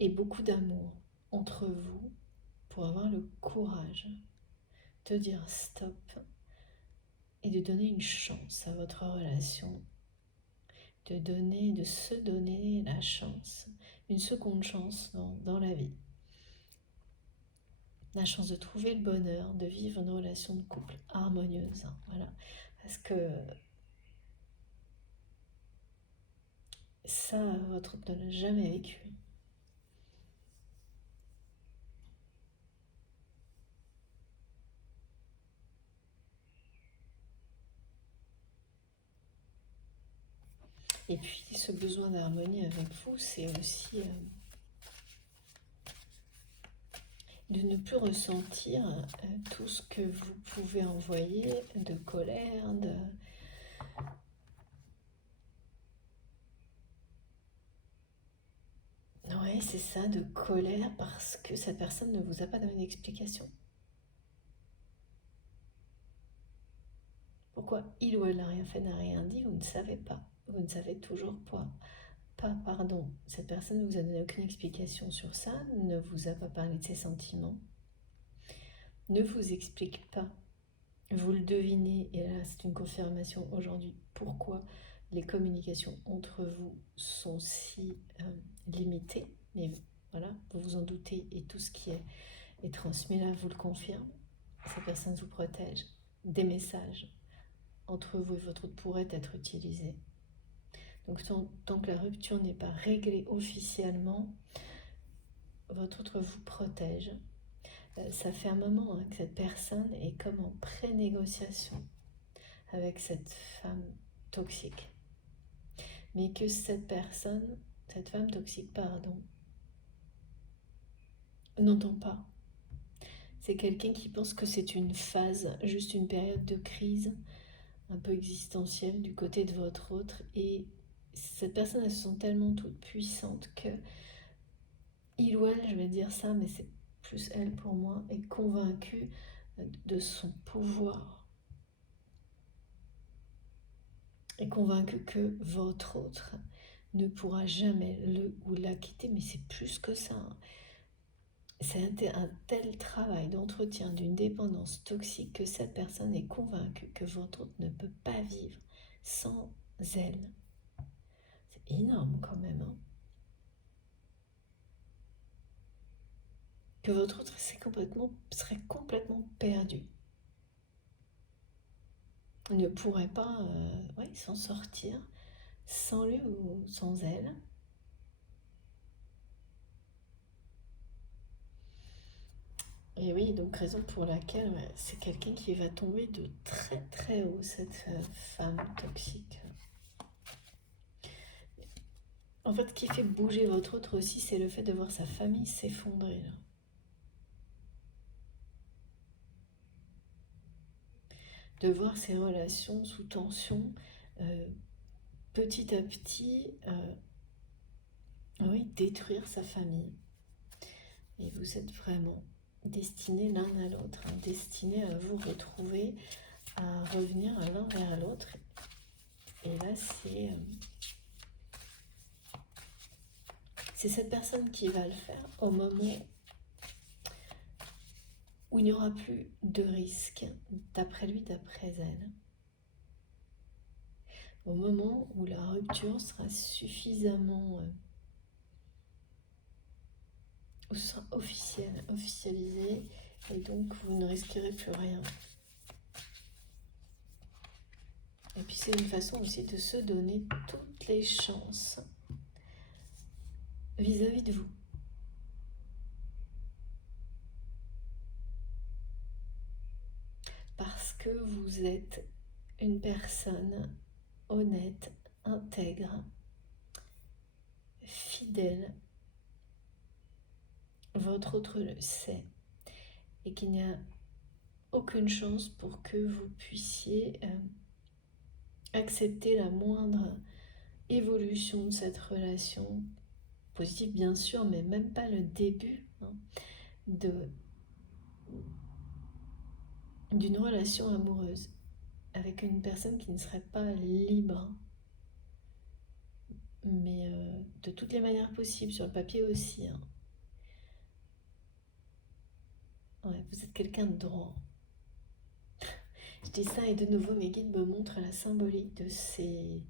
Et beaucoup d'amour entre vous pour avoir le courage de dire stop et de donner une chance à votre relation, de se donner la chance, une seconde chance dans la vie. La chance de trouver le bonheur, de vivre une relation de couple harmonieuse. Hein, voilà. Parce que ça, votre autre ne l'a jamais vécu. Et puis, ce besoin d'harmonie avec vous, c'est aussi de ne plus ressentir tout ce que vous pouvez envoyer de colère, Oui, c'est ça, de colère parce que cette personne ne vous a pas donné d'explication. Pourquoi il ou elle n'a rien fait, n'a rien dit, vous ne savez pas. Vous ne savez toujours pas, pardon. Cette personne ne vous a donné aucune explication sur ça, ne vous a pas parlé de ses sentiments, ne vous explique pas. Vous le devinez, et là c'est une confirmation aujourd'hui, pourquoi les communications entre vous sont si limitées. Mais voilà, vous vous en doutez, et tout ce qui est transmis là vous le confirme. Cette personne vous protège. Des messages entre vous et votre autre pourraient être utilisés. Donc tant que la rupture n'est pas réglée officiellement, votre autre vous protège. Ça fait un moment hein, que cette personne est comme en pré-négociation avec cette femme toxique. Mais que cette femme toxique, n'entend pas. C'est quelqu'un qui pense que c'est une phase, juste une période de crise un peu existentielle du côté de votre autre. Et cette personne, elle se sent tellement toute puissante que il ou elle, je vais dire ça, mais c'est plus elle pour moi, est convaincue de son pouvoir. Est convaincue que votre autre ne pourra jamais le ou la quitter, mais c'est plus que ça. C'est un tel travail d'entretien d'une dépendance toxique que cette personne est convaincue que votre autre ne peut pas vivre sans elle. C'est énorme quand même. Hein, que votre autre serait complètement perdu. Il ne pourrait pas s'en sortir sans lui ou sans elle. Et oui, donc raison pour laquelle c'est quelqu'un qui va tomber de très très haut, cette femme toxique. En fait, ce qui fait bouger votre autre aussi, c'est le fait de voir sa famille s'effondrer. De voir ses relations sous tension, petit à petit, détruire sa famille. Et vous êtes vraiment destinés l'un à l'autre, hein, destinés à vous retrouver, à revenir l'un vers l'autre. Et là, c'est cette personne qui va le faire au moment où il n'y aura plus de risque, d'après lui, d'après elle. Au moment où la rupture sera suffisamment sera officialisée, et donc vous ne risquerez plus rien. Et puis c'est une façon aussi de se donner toutes les chances vis-à-vis de vous. Parce que vous êtes une personne honnête, intègre, fidèle. Votre autre le sait. Et qu'il n'y a aucune chance pour que vous puissiez accepter la moindre évolution de cette relation, positive bien sûr, mais même pas le début d'une relation amoureuse avec une personne qui ne serait pas libre, mais de toutes les manières possibles, sur le papier aussi. Hein. Ouais, vous êtes quelqu'un de droit. Je dis ça et de nouveau mes guides me montrent la symbolique de ces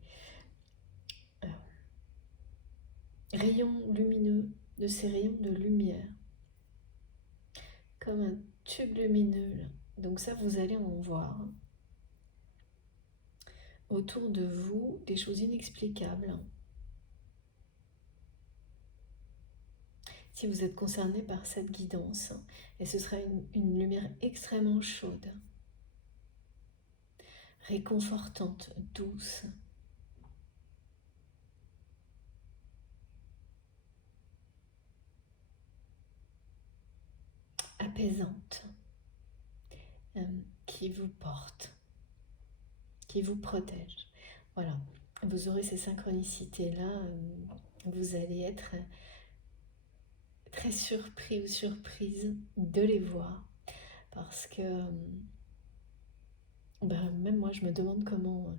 rayons lumineux, de ces rayons de lumière, comme un tube lumineux. Là. Donc ça, vous allez en voir autour de vous des choses inexplicables. Si vous êtes concerné par cette guidance, et ce sera une lumière extrêmement chaude, réconfortante, douce, apaisante, qui vous porte, qui vous protège. Voilà, vous aurez ces synchronicités-là, vous allez être très surpris ou surprise de les voir, parce que même moi je me demande comment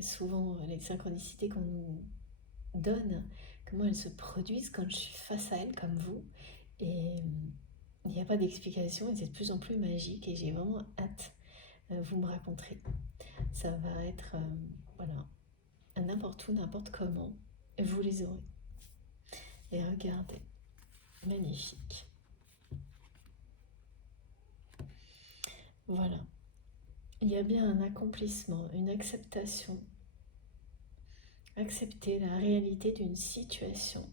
souvent les synchronicités qu'on nous donne, comment elles se produisent quand je suis face à elles comme vous, et il n'y a pas d'explication et c'est de plus en plus magique et j'ai vraiment hâte, vous me raconterez. Ça va être n'importe où, n'importe comment, vous les aurez. Et regardez, magnifique. Voilà. Il y a bien un accomplissement, une acceptation. Accepter la réalité d'une situation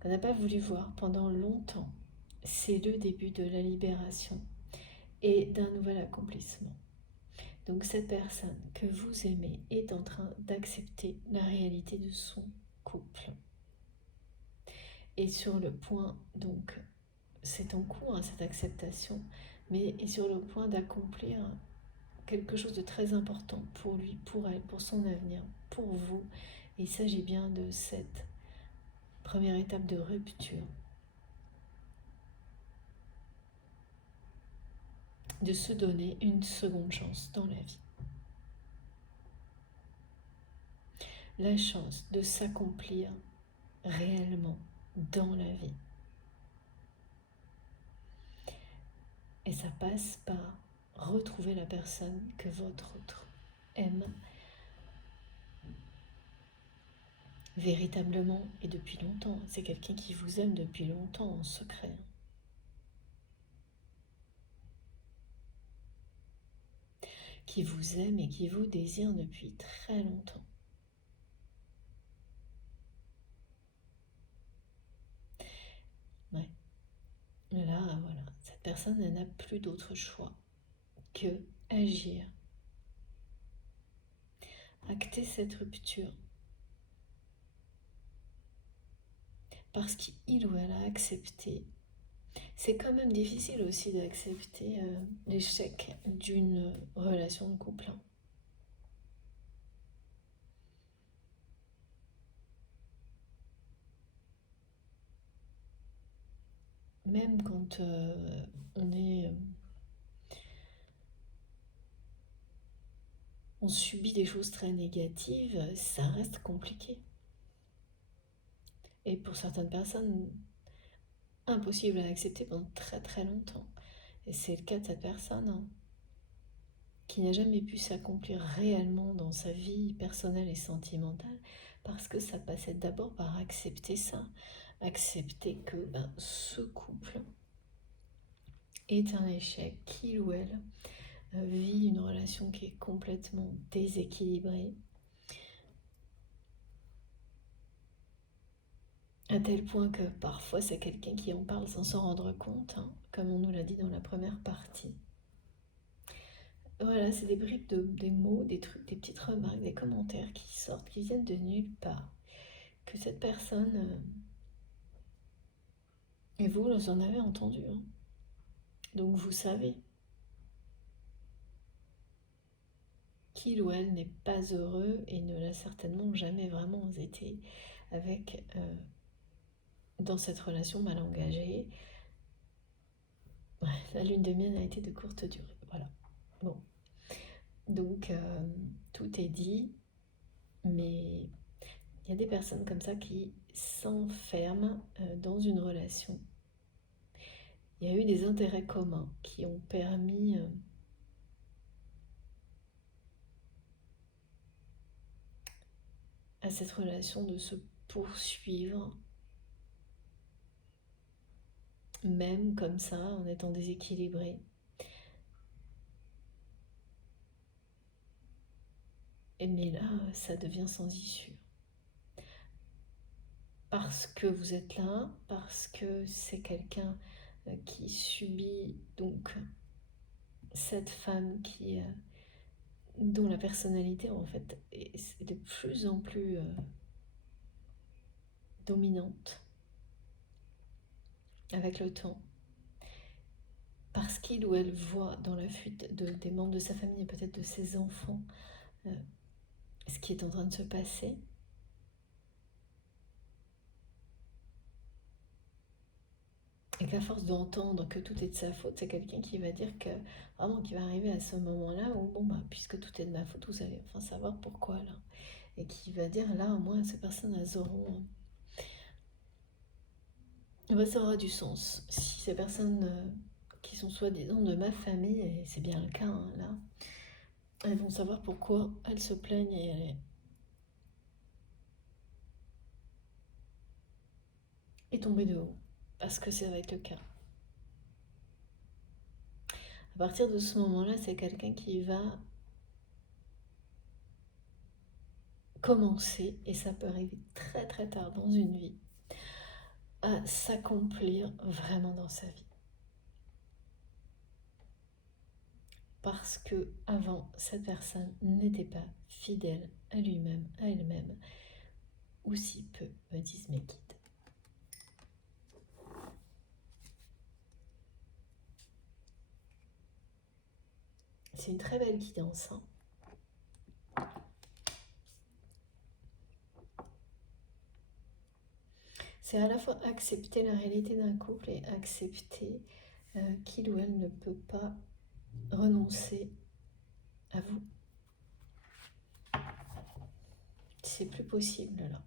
qu'on n'a pas voulu voir pendant longtemps. C'est le début de la libération et d'un nouvel accomplissement. Donc cette personne que vous aimez est en train d'accepter la réalité de son couple. Et sur le point, donc c'est en cours cette acceptation, mais est sur le point d'accomplir quelque chose de très important pour lui, pour elle, pour son avenir, pour vous. Et il s'agit bien de cette Première étape de rupture. De se donner une seconde chance dans la vie. La chance de s'accomplir réellement dans la vie. Et ça passe par retrouver la personne que votre autre aime véritablement et depuis longtemps. C'est quelqu'un qui vous aime depuis longtemps en secret. Qui vous aime et qui vous désire depuis très longtemps. Ouais. Là, voilà, cette personne elle n'a plus d'autre choix que agir. Acter cette rupture. Parce qu'il ou elle a accepté. C'est quand même difficile aussi d'accepter l'échec d'une relation de couple. Même quand on subit des choses très négatives, ça reste compliqué. Et pour certaines personnes, impossible à accepter pendant très très longtemps. Et c'est le cas de cette personne qui n'a jamais pu s'accomplir réellement dans sa vie personnelle et sentimentale parce que ça passait d'abord par accepter ça. Accepter que ce couple est un échec, qu'il ou elle vit une relation qui est complètement déséquilibrée, à tel point que parfois c'est quelqu'un qui en parle sans s'en rendre compte, comme on nous l'a dit dans la première partie. Voilà, c'est des bribes des mots, des trucs, des petites remarques, des commentaires qui sortent, qui viennent de nulle part. Que cette personne, et vous en avez entendu, donc vous savez qu'il ou elle n'est pas heureux et ne l'a certainement jamais vraiment été avec dans cette relation mal engagée. La lune de miel a été de courte durée. Voilà. Bon. Donc, tout est dit, mais il y a des personnes comme ça qui s'enferment dans une relation. Il y a eu des intérêts communs qui ont permis à cette relation de se poursuivre, même comme ça, en étant déséquilibré. Mais là, ça devient sans issue. Parce que vous êtes là, parce que c'est quelqu'un qui subit donc cette femme dont la personnalité en fait est de plus en plus dominante avec le temps. Parce qu'il ou elle voit dans la fuite des membres de sa famille et peut-être de ses enfants ce qui est en train de se passer. Et qu'à force d'entendre que tout est de sa faute, c'est quelqu'un qui va dire que vraiment qui va arriver à ce moment-là où puisque tout est de ma faute, vous allez enfin savoir pourquoi là. Et qui va dire là au moins ces personnes elles auront ça aura du sens. Si ces personnes qui sont soi-disant de ma famille, et c'est bien le cas là, elles vont savoir pourquoi elles se plaignent et tomber de haut. Parce que ça va être le cas. À partir de ce moment-là, c'est quelqu'un qui va commencer, et ça peut arriver très très tard dans une vie, à s'accomplir vraiment dans sa vie. Parce que avant, cette personne n'était pas fidèle à lui-même, à elle-même, ou si peu, me disent mes guides. C'est une très belle guidance. c'est à la fois accepter la réalité d'un couple et accepter qu'il ou elle ne peut pas renoncer à vous. C'est plus possible là.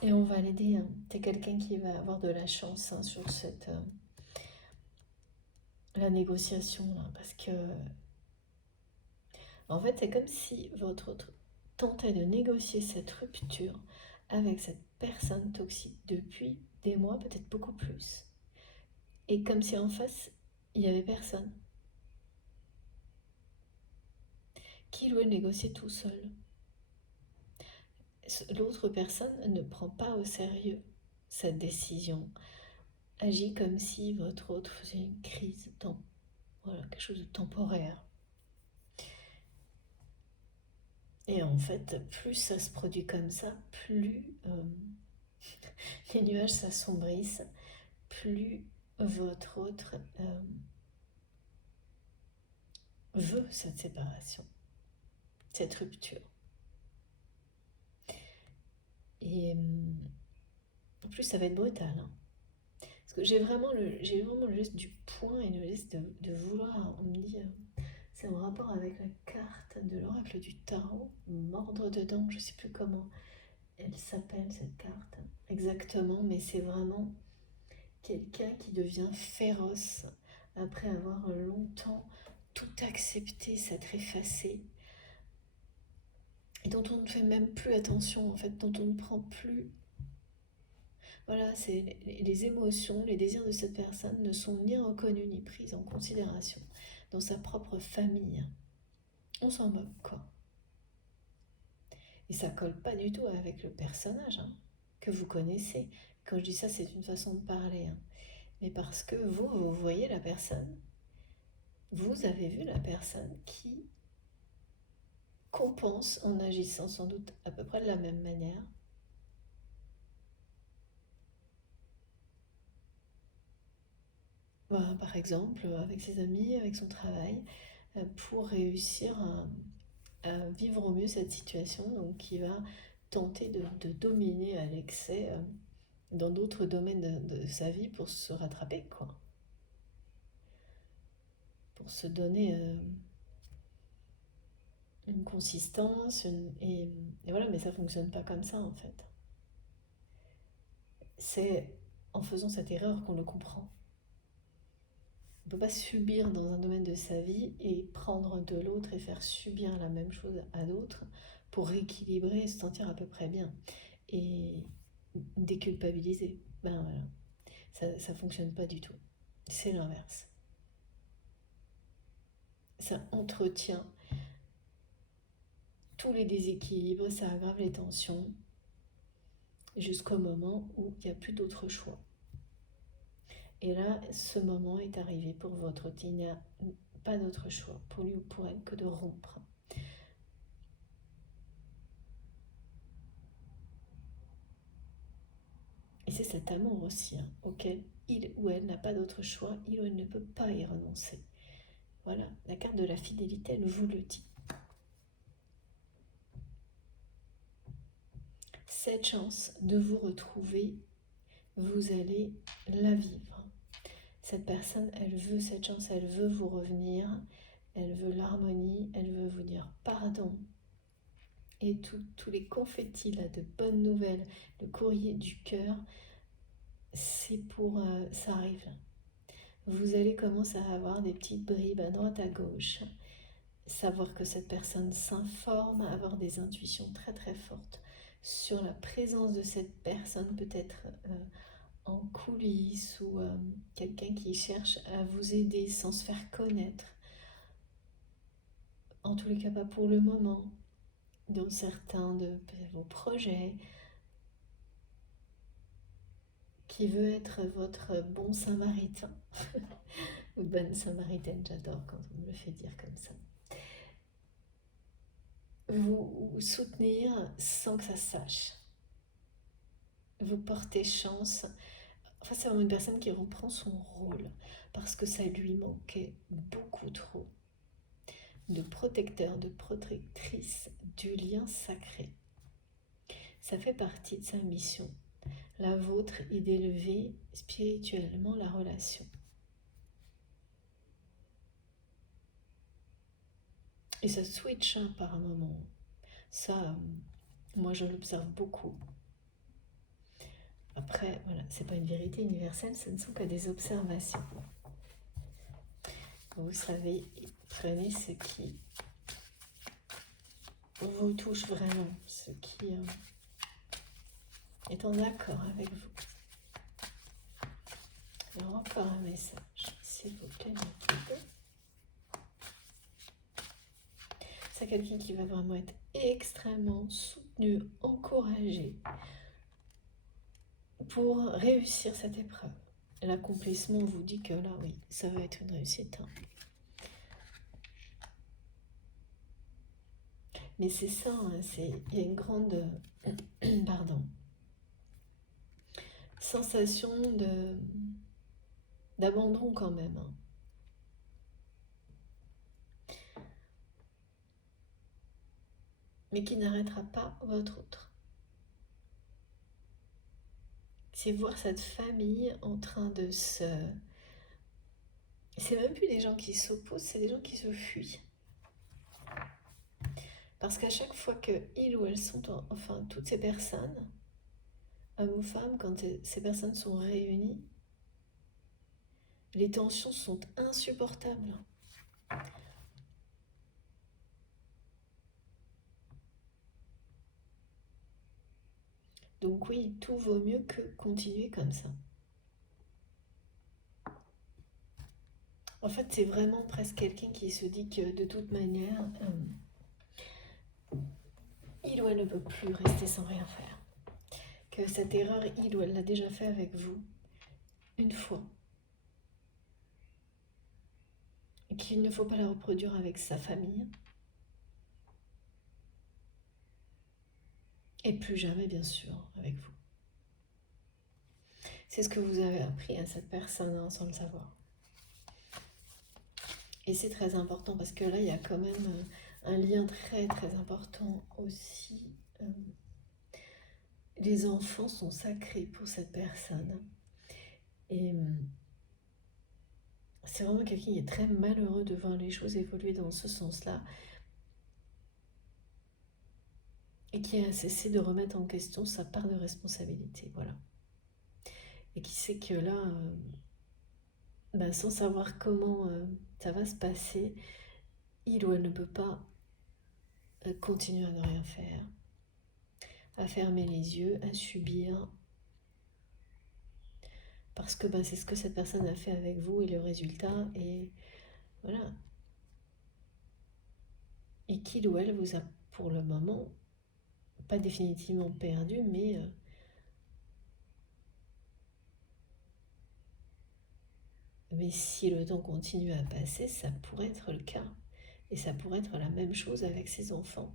Et on va l'aider. Hein. T'es quelqu'un qui va avoir de la chance sur cette la négociation là, parce que en fait c'est comme si votre autre tentait de négocier cette rupture avec cette personne toxique depuis des mois, peut-être beaucoup plus. Et comme si en face, il n'y avait personne. Qu'il ou elle négociait tout seul. L'autre personne ne prend pas au sérieux cette décision. Agit comme si votre autre faisait une crise, voilà, quelque chose de temporaire. Et en fait, plus ça se produit comme ça, plus les nuages s'assombrissent, plus votre autre veut cette séparation, cette rupture. Et en plus, ça va être brutal. Hein. Parce que j'ai vraiment le geste du point et le geste de vouloir, on me dit, c'est en rapport avec la carte de l'oracle du tarot, mordre dedans, je ne sais plus comment elle s'appelle cette carte exactement, mais c'est vraiment quelqu'un qui devient féroce après avoir longtemps tout accepté, s'être effacé, et dont on ne fait même plus attention, en fait, dont on ne prend plus. Voilà, c'est les émotions, les désirs de cette personne ne sont ni reconnus ni pris en considération dans sa propre famille. On s'en moque, quoi. Et ça colle pas du tout avec le personnage que vous connaissez. Quand je dis ça, c'est une façon de parler. Mais parce que vous voyez la personne, vous avez vu la personne qui compense en agissant sans doute à peu près de la même manière. Voilà, par exemple, avec ses amis, avec son travail, pour réussir à vivre au mieux cette situation, donc qui va tenter de dominer à l'excès dans d'autres domaines de sa vie pour se rattraper, quoi. Pour se donner une consistance, et voilà, mais ça fonctionne pas comme ça en fait. C'est en faisant cette erreur qu'on le comprend. On ne peut pas subir dans un domaine de sa vie et prendre de l'autre et faire subir la même chose à d'autres pour rééquilibrer et se sentir à peu près bien. Et déculpabiliser. Ben voilà, ça fonctionne pas du tout. C'est l'inverse. Ça entretient tous les déséquilibres, ça aggrave les tensions jusqu'au moment où il n'y a plus d'autre choix. Et là, ce moment est arrivé pour votre autre. Il n'y a pas d'autre choix pour lui ou pour elle que de rompre. Et c'est cet amour aussi auquel il ou elle n'a pas d'autre choix, il ou elle ne peut pas y renoncer. Voilà, la carte de la fidélité, elle vous le dit. Cette chance de vous retrouver, vous allez la vivre. Cette personne, elle veut cette chance, elle veut vous revenir, elle veut l'harmonie, elle veut vous dire pardon. Et tous les confettis là, de bonnes nouvelles, le courrier du cœur, c'est pour... ça arrive là. Vous allez commencer à avoir des petites bribes à droite à gauche, savoir que cette personne s'informe, avoir des intuitions très très fortes sur la présence de cette personne, peut-être en coulisses, ou quelqu'un qui cherche à vous aider sans se faire connaître. En tous les cas, pas pour le moment. Dans certains de vos projets, qui veut être votre bon samaritain ou bonne samaritaine, j'adore quand on me le fait dire comme ça. Vous soutenir sans que ça se sache. Vous porter chance. Enfin, c'est vraiment une personne qui reprend son rôle parce que ça lui manquait beaucoup trop. de protecteur, de protectrice du lien sacré. Ça fait partie de sa mission. La vôtre est d'élever spirituellement la relation. Et ça switch par un moment. Ça, moi je l'observe beaucoup. Après, voilà, c'est pas une vérité universelle, ce ne sont que des observations. Vous savez, prenez ce qui vous touche vraiment, ce qui est en accord avec vous. Alors encore un message, s'il vous plaît, mon guide. C'est quelqu'un qui va vraiment être extrêmement soutenu, encouragé pour réussir cette épreuve. L'accomplissement vous dit que là, oui, ça va être une réussite. Mais c'est ça, il y a une grande sensation d'abandon quand même. Mais qui n'arrêtera pas votre autre. C'est voir cette famille en train de se... C'est même plus des gens qui s'opposent, c'est des gens qui se fuient. Parce qu'à chaque fois qu'ils ou elles sont, enfin toutes ces personnes, hommes ou femmes, quand ces personnes sont réunies, les tensions sont insupportables. Donc oui, tout vaut mieux que continuer comme ça. En fait, c'est vraiment presque quelqu'un qui se dit que de toute manière, il ou elle ne peut plus rester sans rien faire. Que cette erreur, il ou elle l'a déjà fait avec vous une fois. Et qu'il ne faut pas la reproduire avec sa famille. Et plus jamais, bien sûr, avec vous. C'est ce que vous avez appris à cette personne, sans le savoir. Et c'est très important parce que là, il y a quand même un lien très très important aussi. Les enfants sont sacrés pour cette personne. Et c'est vraiment quelqu'un qui est très malheureux de voir les choses évoluer dans ce sens-là. Et qui a cessé de remettre en question sa part de responsabilité. Voilà. Et qui sait que là, sans savoir comment ça va se passer, il ou elle ne peut pas continuer à ne rien faire, à fermer les yeux, à subir, parce que c'est ce que cette personne a fait avec vous et le résultat est voilà. Et qu'il ou elle vous a pour le moment pas définitivement perdu, mais si le temps continue à passer, ça pourrait être le cas. Et ça pourrait être la même chose avec ses enfants.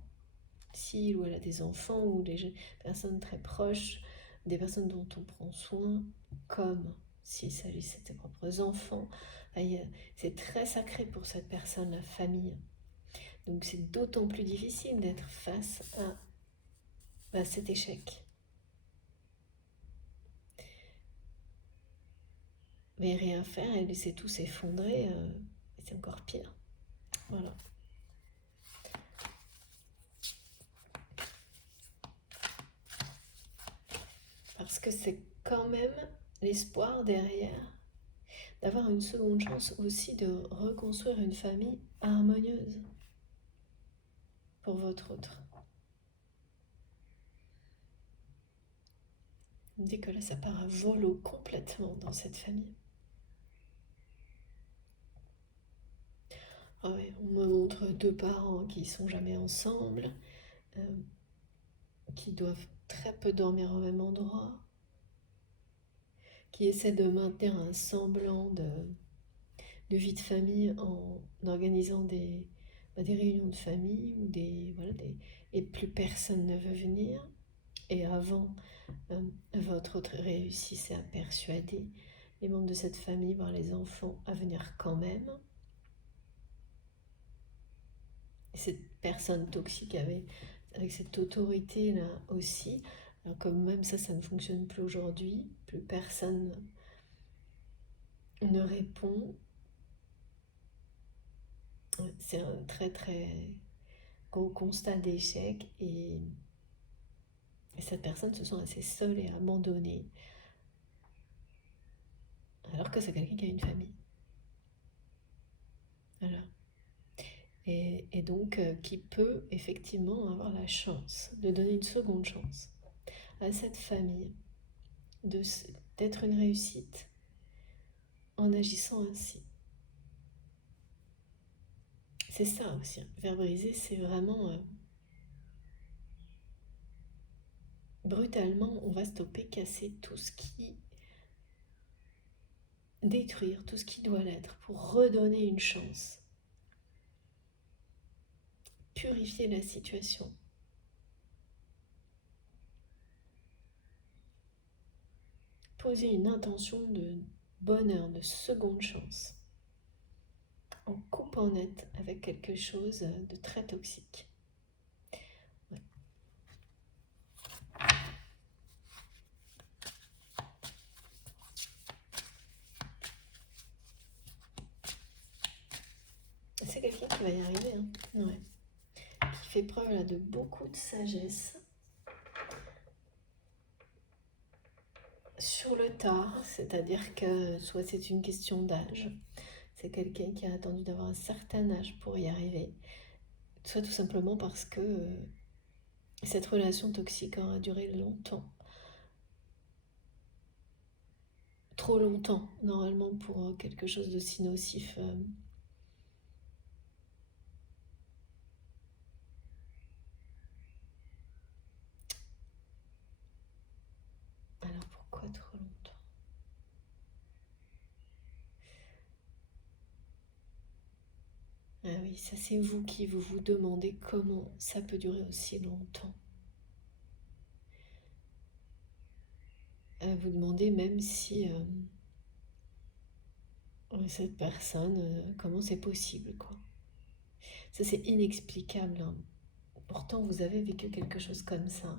Si ou elle a des enfants ou des personnes très proches, des personnes dont on prend soin, comme s'il s'agissait de ses propres enfants, c'est très sacré pour cette personne, la famille. Donc c'est d'autant plus difficile d'être face à cet échec. Mais rien faire et laisser tout s'effondrer, c'est encore pire. Voilà. Parce que c'est quand même l'espoir derrière d'avoir une seconde chance aussi de reconstruire une famille harmonieuse pour votre autre. Dès que là, ça part à volo complètement dans cette famille. Ah ouais, on me montre deux parents qui sont jamais ensemble, qui doivent très peu dormir au même endroit, qui essaient de maintenir un semblant de vie de famille en organisant des réunions de famille ou et plus personne ne veut venir. Et avant, votre autre réussissait à persuader les membres de cette famille, voire les enfants, à venir quand même. Et cette personne toxique avec cette autorité-là aussi, alors comme même ça ne fonctionne plus aujourd'hui, plus personne ne répond, c'est un très très gros constat d'échec et cette personne se sent assez seule et abandonnée alors que c'est quelqu'un qui a une famille. Voilà. Et donc qui peut effectivement avoir la chance de donner une seconde chance à cette famille d'être une réussite en agissant ainsi. C'est ça aussi, faire briser, c'est vraiment brutalement, on va stopper, casser tout ce qui détruire tout ce qui doit l'être pour redonner une chance, purifier la situation, poser une intention de bonheur, de seconde chance, en coupant net avec quelque chose de très toxique. Ouais. C'est quelqu'un qui va y arriver, hein. Ouais. Qui fait preuve là de beaucoup de sagesse. Sur le tard, c'est-à-dire que soit c'est une question d'âge, c'est quelqu'un qui a attendu d'avoir un certain âge pour y arriver, soit tout simplement parce que cette relation toxique aura duré longtemps. Trop longtemps, normalement, pour quelque chose d'aussi nocif. Alors pourquoi trop longtemps? Ah oui, ça c'est vous qui vous demandez comment ça peut durer aussi longtemps. Vous demandez même si cette personne, comment c'est possible, quoi. Ça c'est inexplicable, hein. Pourtant vous avez vécu quelque chose comme ça.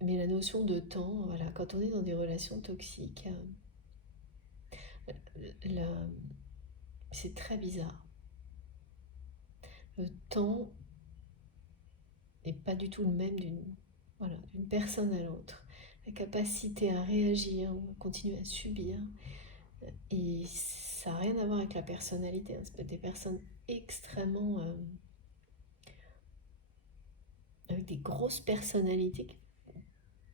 Mais la notion de temps, voilà, quand on est dans des relations toxiques, c'est très bizarre. Le temps n'est pas du tout le même d'une personne à l'autre. La capacité à réagir ou à continuer à subir, et ça n'a rien à voir avec la personnalité, hein. Ça peut être des personnes extrêmement avec des grosses personnalités,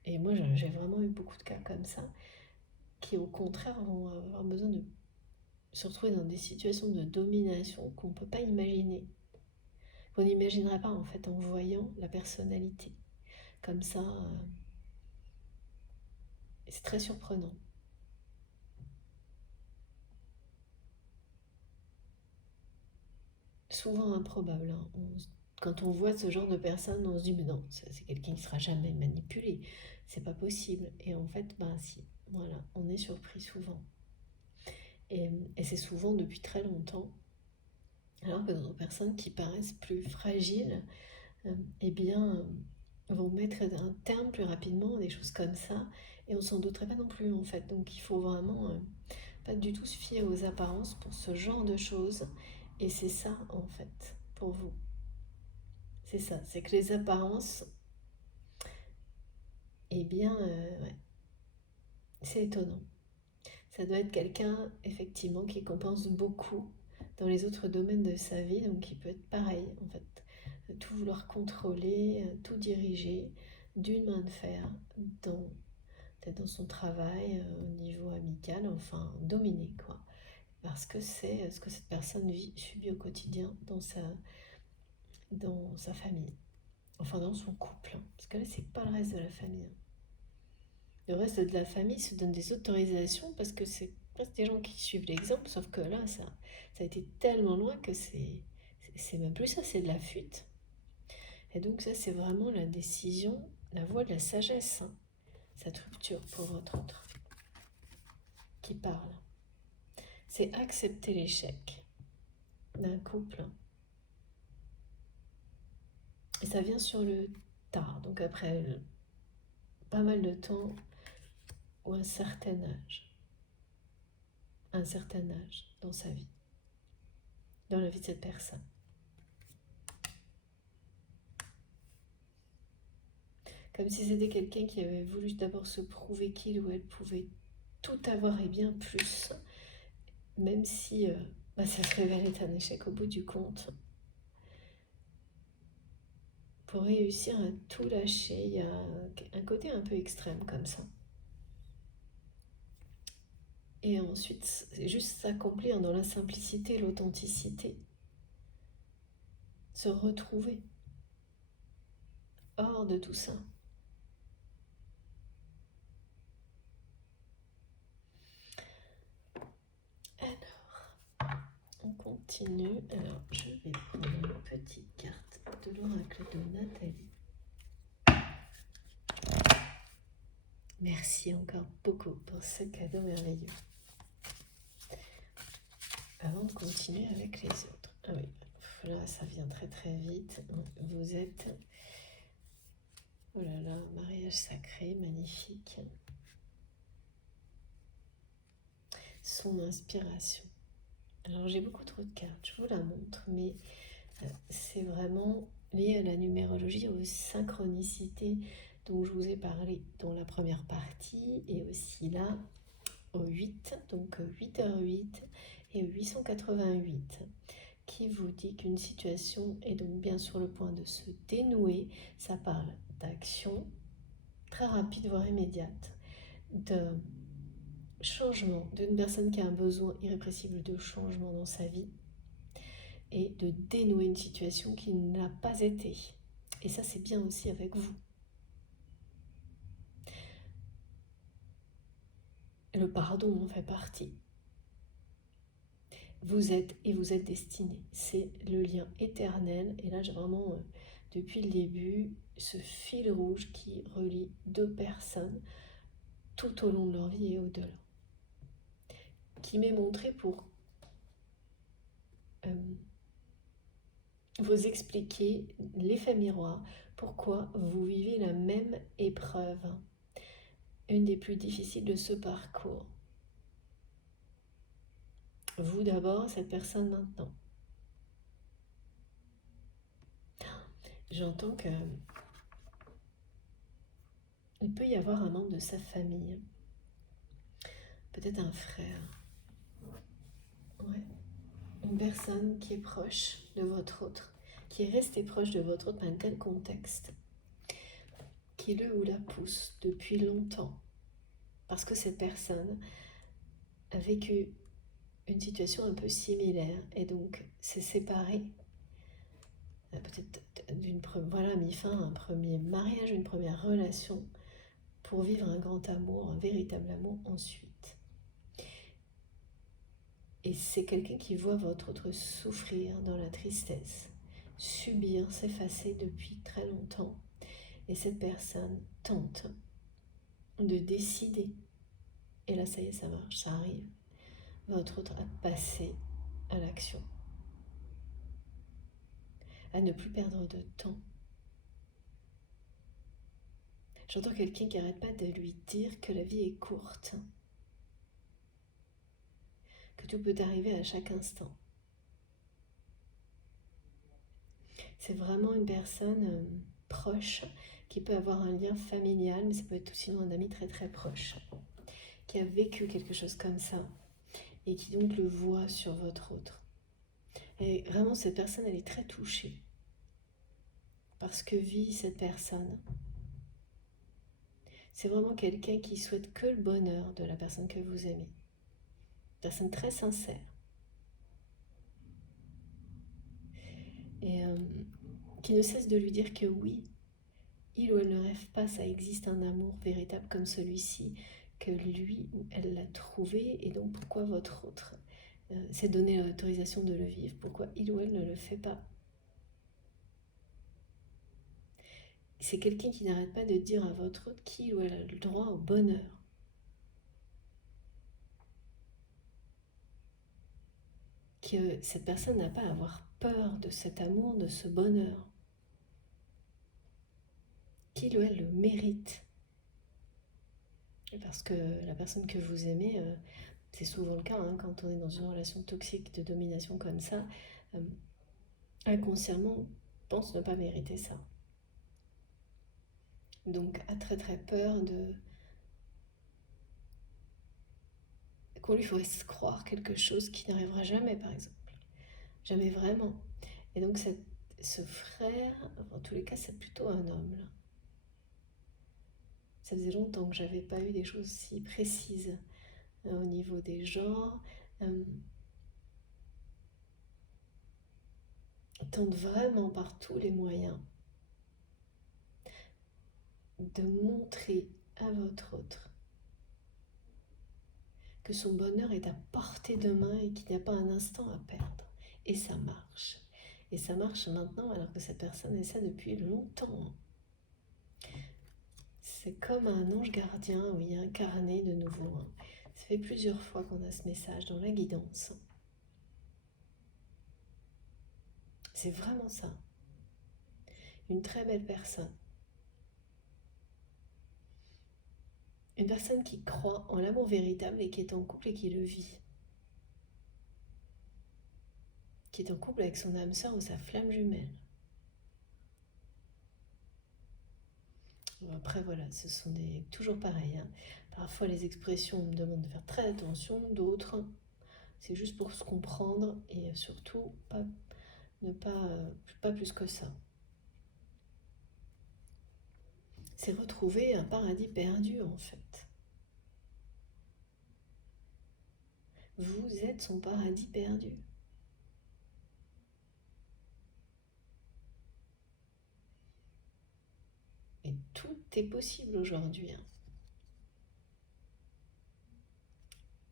et moi j'ai vraiment eu beaucoup de cas comme ça, qui au contraire vont avoir besoin de se retrouver dans des situations de domination qu'on ne peut pas imaginer, qu'on n'imaginerait pas en fait en voyant la personnalité comme ça. C'est très surprenant. Souvent improbable, hein. Quand on voit ce genre de personne, on se dit mais non, c'est quelqu'un qui ne sera jamais manipulé, c'est pas possible. Et en fait, ben si, voilà, on est surpris souvent. Et c'est souvent depuis très longtemps, alors que d'autres personnes qui paraissent plus fragiles, eh bien, vont mettre un terme plus rapidement, des choses comme ça, et on s'en douterait pas non plus en fait. Donc il faut vraiment pas du tout se fier aux apparences pour ce genre de choses. Et c'est ça en fait, pour vous. C'est ça, c'est que les apparences, eh bien, ouais, c'est étonnant. Ça doit être quelqu'un, effectivement, qui compense beaucoup dans les autres domaines de sa vie, donc qui peut être pareil, en fait. Tout vouloir contrôler, tout diriger d'une main de fer, peut-être dans son travail, au niveau amical, enfin, dominer, quoi. Parce que c'est ce que cette personne subit au quotidien dans sa famille. Enfin, dans son couple, hein. Parce que là, c'est pas le reste de la famille, hein. Le reste de la famille se donne des autorisations parce que c'est presque des gens qui suivent l'exemple, sauf que là, ça a été tellement loin que c'est même plus ça, c'est de la fuite. Et donc ça, c'est vraiment la décision, la voie de la sagesse, hein, cette rupture pour votre autre qui parle. c'est accepter l'échec d'un couple. Et ça vient sur le tard, donc après pas mal de temps ou un certain âge dans sa vie, dans la vie de cette personne. Comme si c'était quelqu'un qui avait voulu d'abord se prouver qu'il ou elle pouvait tout avoir et bien plus, même si ça se révèle être un échec au bout du compte. Pour réussir à tout lâcher, il y a un côté un peu extrême comme ça. Et ensuite, c'est juste s'accomplir dans la simplicité, l'authenticité. Se retrouver hors de tout ça. Alors, on continue. Alors, je vais prendre une petite carte de l'oracle de Nathalie. Merci encore beaucoup pour ce cadeau merveilleux. Avant de continuer avec les autres. Ah oui, là, ça vient très très vite. Vous êtes... Oh là là, mariage sacré, magnifique. Son inspiration. Alors j'ai beaucoup trop de cartes, je vous la montre, mais c'est vraiment lié à la numérologie, aux synchronicités dont je vous ai parlé dans la première partie, et aussi là au 8, donc 8h08 et 888, qui vous dit qu'une situation est donc bien sur le point de se dénouer. Ça parle d'action très rapide, voire immédiate, de changement, d'une personne qui a un besoin irrépressible de changement dans sa vie, et de dénouer une situation qui n'a pas été. Et ça, c'est bien aussi avec vous. Le pardon en fait partie. Vous êtes destiné. C'est le lien éternel. Et là, j'ai vraiment, depuis le début, ce fil rouge qui relie deux personnes tout au long de leur vie et au-delà. Qui m'est montré pour vous expliquer l'effet miroir, pourquoi vous vivez la même épreuve, une des plus difficiles de ce parcours. Vous d'abord, cette personne maintenant. J'entends que il peut y avoir un membre de sa famille, peut-être un frère, ouais. Une personne qui est proche de votre autre, qui est restée proche de votre autre dans un tel contexte, qui le ou la pousse depuis longtemps, parce que cette personne a vécu une situation un peu similaire et donc s'est séparée, peut-être mis fin à un premier mariage, une première relation, pour vivre un grand amour, un véritable amour ensuite. Et c'est quelqu'un qui voit votre autre souffrir dans la tristesse, subir, s'effacer depuis très longtemps. Et cette personne tente de décider, et là ça y est, ça marche, ça arrive, votre autre a passé à l'action, à ne plus perdre de temps. J'entends quelqu'un qui n'arrête pas de lui dire que la vie est courte, que tout peut arriver à chaque instant. C'est vraiment une personne proche, qui peut avoir un lien familial, mais ça peut être aussi un ami très très proche, qui a vécu quelque chose comme ça, et qui donc le voit sur votre autre. Et vraiment, cette personne, elle est très touchée par ce que vit cette personne. C'est vraiment quelqu'un qui souhaite que le bonheur de la personne que vous aimez. Une personne très sincère. Et qui ne cesse de lui dire que oui, il ou elle ne rêve pas, ça existe un amour véritable comme celui-ci, que lui ou elle l'a trouvé, et donc pourquoi votre autre s'est donné l'autorisation de le vivre, pourquoi il ou elle ne le fait pas. C'est quelqu'un qui n'arrête pas de dire à votre autre qu'il ou elle a le droit au bonheur. que cette personne n'a pas à avoir peur de cet amour, de ce bonheur, qu'il ou elle le mérite. Parce que la personne que vous aimez, c'est souvent le cas hein, quand on est dans une relation toxique de domination comme ça, inconsciemment pense ne pas mériter ça. Donc a très très peur de qu'on lui fasse croire quelque chose qui n'arrivera jamais par exemple. Jamais vraiment. Et donc ce frère, en tous les cas c'est plutôt un homme là. Ça faisait longtemps que j'avais pas eu des choses si précises au niveau des genres. Tente vraiment par tous les moyens de montrer à votre autre que son bonheur est à portée de main et qu'il n'y a pas un instant à perdre. Et ça marche. Et ça marche maintenant alors que cette personne est ça depuis longtemps. C'est comme un ange gardien, oui, incarné de nouveau. Ça fait plusieurs fois qu'on a ce message dans la guidance. C'est vraiment ça. Une très belle personne. Une personne qui croit en l'amour véritable et qui est en couple et qui le vit. Qui est en couple avec son âme sœur ou sa flamme jumelle. Après voilà, ce sont toujours pareil. Hein. Parfois les expressions me demandent de faire très attention, d'autres c'est juste pour se comprendre et surtout pas plus que ça. C'est retrouver un paradis perdu en fait. Vous êtes son paradis perdu. Et tout est possible aujourd'hui. Hein.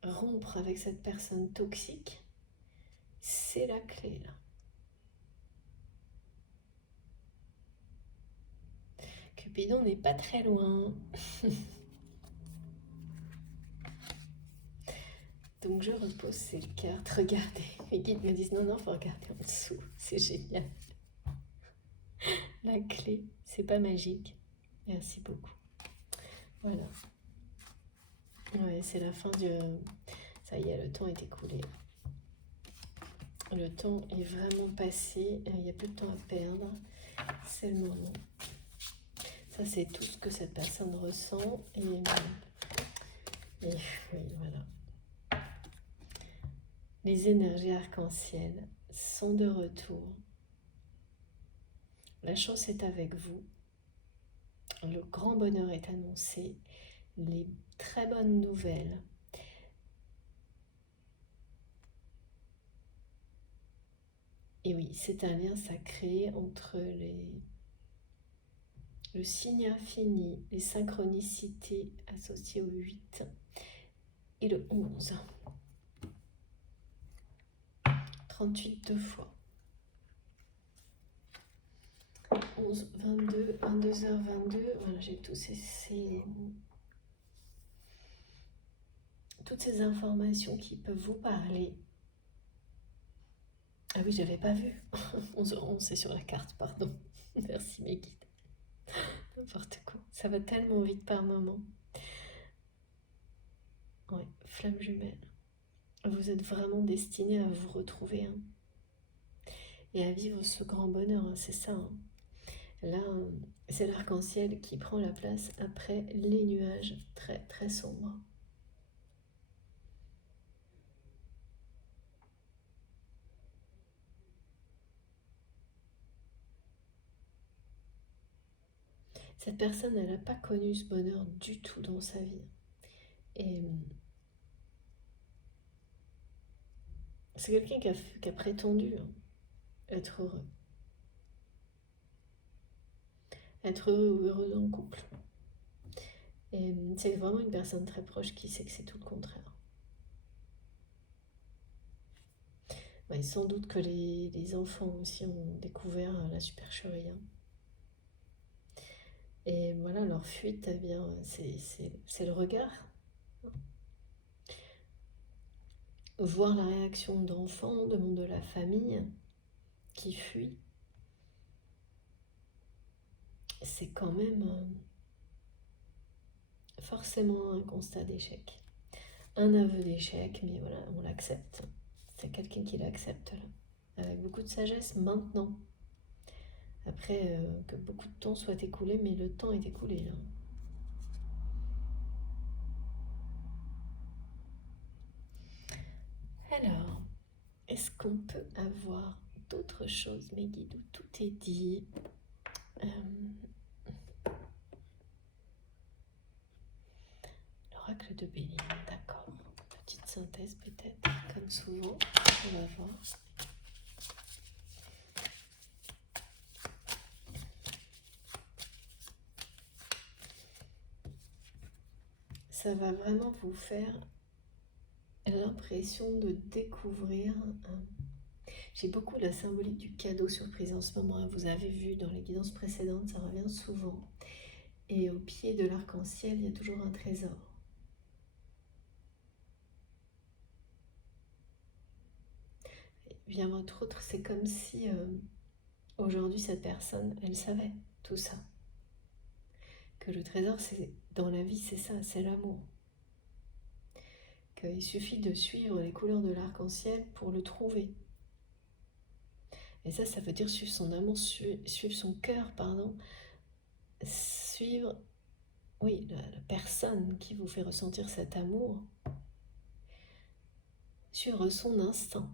Rompre avec cette personne toxique, c'est la clé là. Cupidon n'est pas très loin. Donc je repose ces cartes. Regardez, mes guides me disent non, faut regarder en dessous. C'est génial. La clé, c'est pas magique. Merci beaucoup. Voilà. Ouais, c'est la fin du... Ça y est, le temps est écoulé. Le temps est vraiment passé. Il n'y a plus de temps à perdre. C'est le moment. Ça, c'est tout ce que cette personne ressent. Et oui, voilà. Les énergies arc-en-ciel sont de retour. La chance est avec vous. Le grand bonheur est annoncé. Les très bonnes nouvelles. Et oui, c'est un lien sacré entre le signe infini, les synchronicités associées au 8 et le 11. 38 deux fois. 11, 22, 22h22. Voilà, j'ai toutes ces informations qui peuvent vous parler. Ah oui, j'avais pas vu. 11h11, c'est sur la carte, pardon. Merci mes guides. N'importe quoi. Ça va tellement vite par moment. Ouais, flamme jumelle. Vous êtes vraiment destiné à vous retrouver hein, et à vivre ce grand bonheur, hein, c'est ça. Hein. Là, c'est l'arc-en-ciel qui prend la place après les nuages très très sombres. Cette personne, elle n'a pas connu ce bonheur du tout dans sa vie. Et c'est quelqu'un qui a prétendu hein, être heureux. Être heureux ou heureuse en couple. Et c'est vraiment une personne très proche qui sait que c'est tout le contraire. Ouais, sans doute que les enfants aussi ont découvert la supercherie. Hein. Et voilà, leur fuite, eh bien, c'est le regard. voir la réaction d'enfants, de membres de la famille qui fuient, c'est quand même forcément un constat d'échec. Un aveu d'échec, mais voilà, on l'accepte. C'est quelqu'un qui l'accepte là, avec beaucoup de sagesse maintenant. Après que beaucoup de temps soit écoulé, mais le temps est écoulé là. Alors, est-ce qu'on peut avoir d'autres choses, mes guides, où tout est dit? L'oracle de Béline, d'accord. Petite synthèse peut-être, comme souvent, on va voir. Ça va vraiment vous faire l'impression de découvrir. J'ai beaucoup la symbolique du cadeau surprise en ce moment. Vous avez vu dans les guidances précédentes, ça revient souvent. Et au pied de l'arc-en-ciel, il y a toujours un trésor. Et bien votre autre, c'est comme si aujourd'hui cette personne, elle savait tout ça. Que le trésor, c'est dans la vie, c'est ça, c'est l'amour. Qu'il suffit de suivre les couleurs de l'arc-en-ciel pour le trouver. Et ça veut dire suivre son amour, suivre son cœur, pardon. Suivre, oui, la personne qui vous fait ressentir cet amour. Suivre son instinct.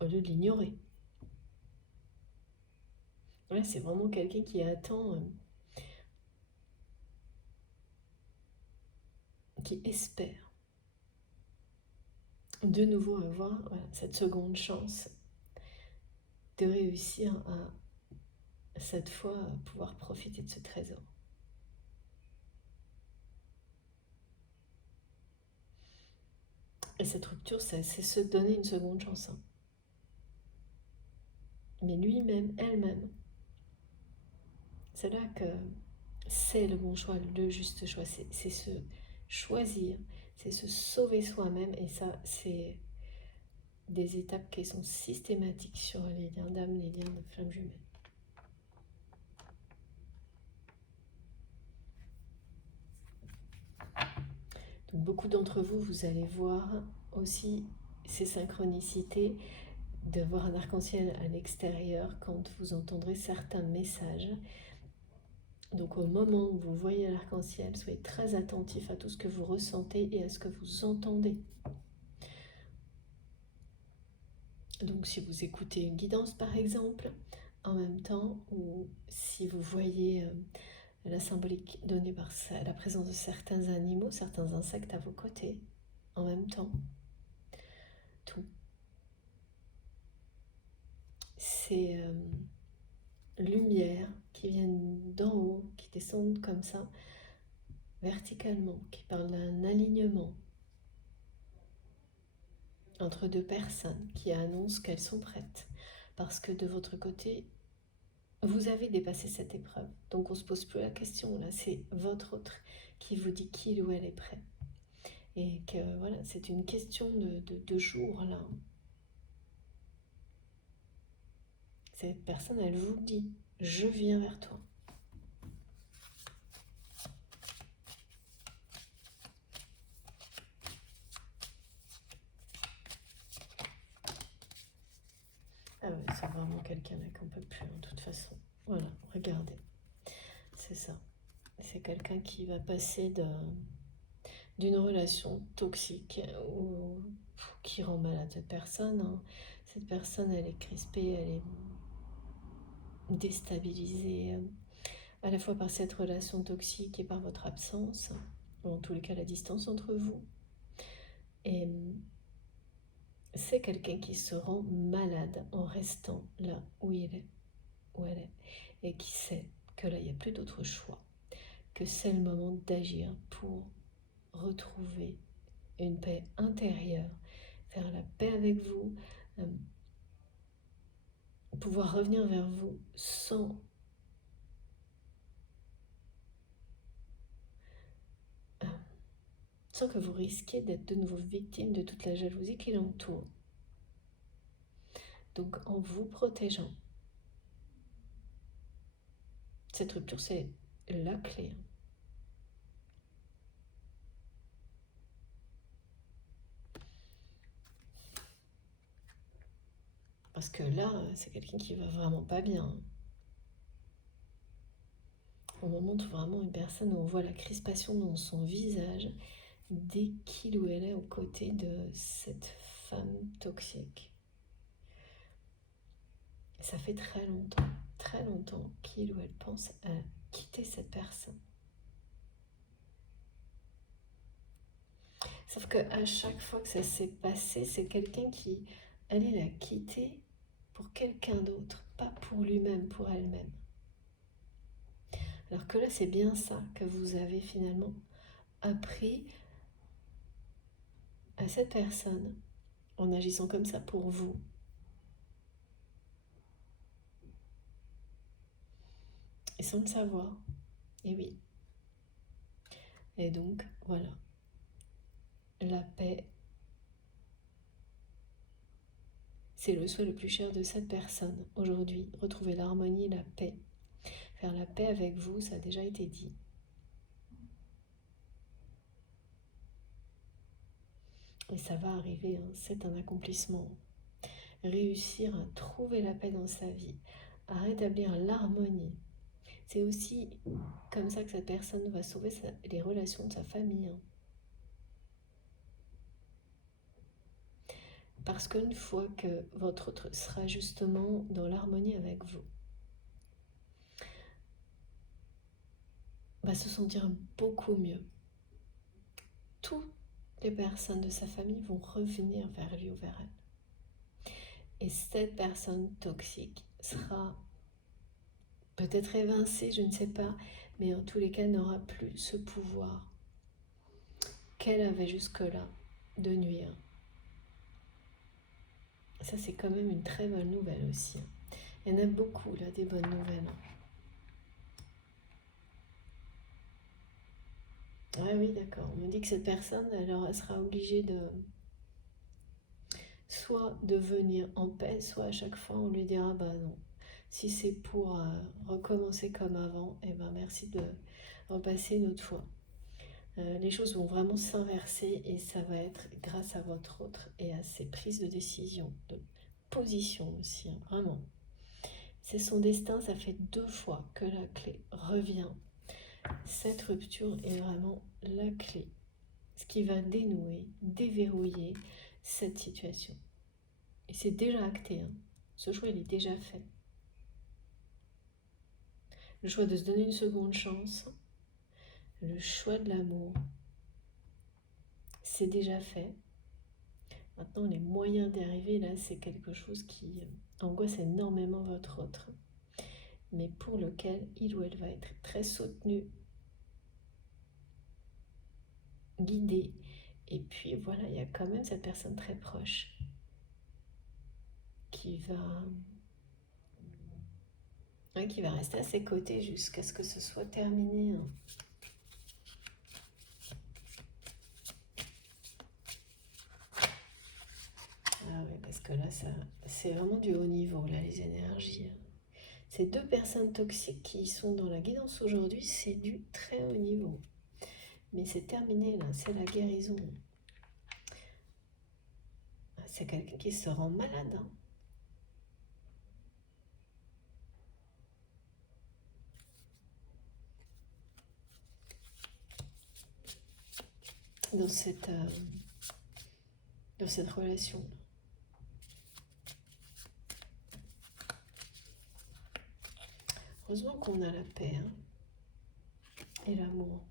Au lieu de l'ignorer. Voilà, c'est vraiment quelqu'un qui attend, qui espère de nouveau avoir cette seconde chance de réussir à cette fois pouvoir profiter de ce trésor. Et cette rupture, c'est se donner une seconde chance. Mais lui-même, elle-même, c'est là que c'est le bon choix, le juste choix. C'est se choisir, c'est se sauver soi-même. Et ça, c'est des étapes qui sont systématiques sur les liens d'âme, les liens de flammes jumelles. Donc beaucoup d'entre vous, vous allez voir aussi ces synchronicités de voir un arc-en-ciel à l'extérieur quand vous entendrez certains messages. Donc au moment où vous voyez l'arc-en-ciel, soyez très attentifs à tout ce que vous ressentez et à ce que vous entendez. Donc si vous écoutez une guidance par exemple, en même temps, ou si vous voyez la symbolique donnée par la présence de certains animaux, certains insectes à vos côtés, en même temps, tout. Ces lumières qui viennent d'en haut, qui descendent comme ça, verticalement, qui parlent d'un alignement entre deux personnes qui annoncent qu'elles sont prêtes. Parce que de votre côté, vous avez dépassé cette épreuve. Donc on ne se pose plus la question, là c'est votre autre qui vous dit qu'il ou elle est prêt. Et que voilà, c'est une question de jour là. Cette personne, elle vous dit, je viens vers toi. Ah ouais, c'est vraiment quelqu'un là qu'on ne peut plus, de toute façon. Voilà, regardez. C'est ça. C'est quelqu'un qui va passer d'une relation toxique ou qui rend malade cette personne. Cette personne, elle est crispée, elle est déstabilisée, à la fois par cette relation toxique et par votre absence, ou en tous les cas la distance entre vous. Et c'est quelqu'un qui se rend malade en restant là où il est, où elle est, et qui sait que là, il n'y a plus d'autre choix, que c'est le moment d'agir pour retrouver une paix intérieure, faire la paix avec vous, pouvoir revenir vers vous sans sens que vous risquez d'être de nouveau victime de toute la jalousie qui l'entoure. Donc en vous protégeant, cette rupture c'est la clé. Parce que là, c'est quelqu'un qui va vraiment pas bien. On me montre vraiment une personne où on voit la crispation dans son visage dès qu'il ou elle est aux côtés de cette femme toxique. Et ça fait très longtemps qu'il ou elle pense à quitter cette personne. Sauf qu'à chaque fois que ça s'est passé, c'est quelqu'un qui allait la quitter pour quelqu'un d'autre, pas pour lui-même, pour elle-même. Alors que là, c'est bien ça que vous avez finalement appris à cette personne en agissant comme ça pour vous. Et sans le savoir. Et oui. Et donc, voilà. La paix, c'est le souhait le plus cher de cette personne. Aujourd'hui, retrouver l'harmonie, la paix. Faire la paix avec vous, ça a déjà été dit. Et ça va arriver, hein, c'est un accomplissement. Réussir à trouver la paix dans sa vie, à rétablir l'harmonie. C'est aussi comme ça que cette personne va sauver les relations de sa famille. Hein. Parce qu'une fois que votre autre sera justement dans l'harmonie avec vous, va se sentir beaucoup mieux. Toutes les personnes de sa famille vont revenir vers lui ou vers elle. Et cette personne toxique sera peut-être évincée, je ne sais pas, mais en tous les cas n'aura plus ce pouvoir qu'elle avait jusque-là de nuire. Ça, c'est quand même une très bonne nouvelle aussi. Il y en a beaucoup là, des bonnes nouvelles. Ah oui, d'accord. On me dit que cette personne, alors, elle sera obligée de soit de venir en paix, soit à chaque fois on lui dira bah non. Si c'est pour recommencer comme avant, eh ben merci de repasser une autre fois. Les choses vont vraiment s'inverser et ça va être grâce à votre autre et à ses prises de décision, de position aussi, hein, vraiment. C'est son destin, ça fait 2 fois que la clé revient. Cette rupture est vraiment la clé, ce qui va dénouer, déverrouiller cette situation. Et c'est déjà acté, hein. Ce choix il est déjà fait. Le choix de se donner une seconde chance, le choix de l'amour, c'est déjà fait. Maintenant, les moyens d'y arriver, là, c'est quelque chose qui angoisse énormément votre autre, mais pour lequel il ou elle va être très soutenu, guidé. Et puis voilà, il y a quand même cette personne très proche qui va rester à ses côtés jusqu'à ce que ce soit terminé. Hein. Ah oui, parce que là, c'est vraiment du haut niveau, là, les énergies. Ces 2 personnes toxiques qui sont dans la guidance aujourd'hui, c'est du très haut niveau. Mais c'est terminé, là, c'est la guérison. C'est quelqu'un qui se rend malade. Hein. Dans cette relation. Heureusement qu'on a la paix hein, et l'amour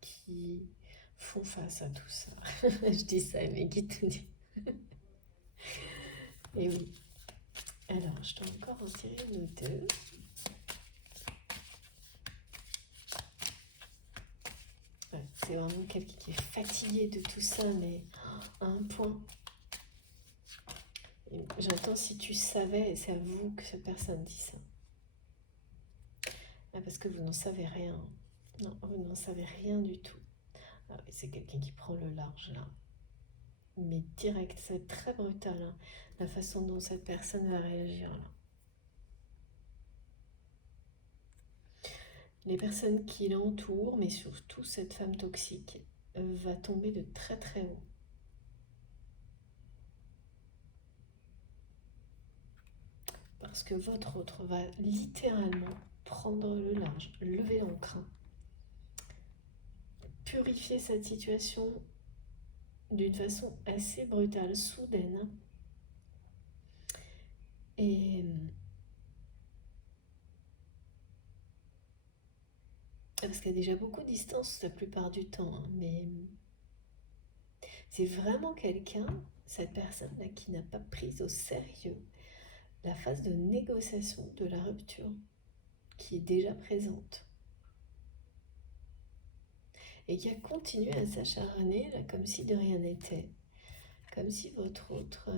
qui font face à tout ça. Je dis ça, mais qui te dit. Et oui. Alors, je dois encore en tirer une ou 2. Ouais, c'est vraiment quelqu'un qui est fatigué de tout ça, mais à un point. J'entends si tu savais, et c'est à vous que cette personne dit ça. Ah, parce que vous n'en savez rien. Non, vous n'en savez rien du tout. Ah oui, c'est quelqu'un qui prend le large là. Mais direct, c'est très brutal, hein, la façon dont cette personne va réagir là. Les personnes qui l'entourent, mais surtout cette femme toxique, va tomber de très très haut. Parce que votre autre va littéralement prendre le large, lever l'ancre, purifier cette situation d'une façon assez brutale, soudaine. Et parce qu'il y a déjà beaucoup de distance la plupart du temps, hein, mais c'est vraiment quelqu'un, cette personne-là, qui n'a pas pris au sérieux la phase de négociation de la rupture qui est déjà présente. Et qui a continué à s'acharner là, comme si de rien n'était. Comme si votre autre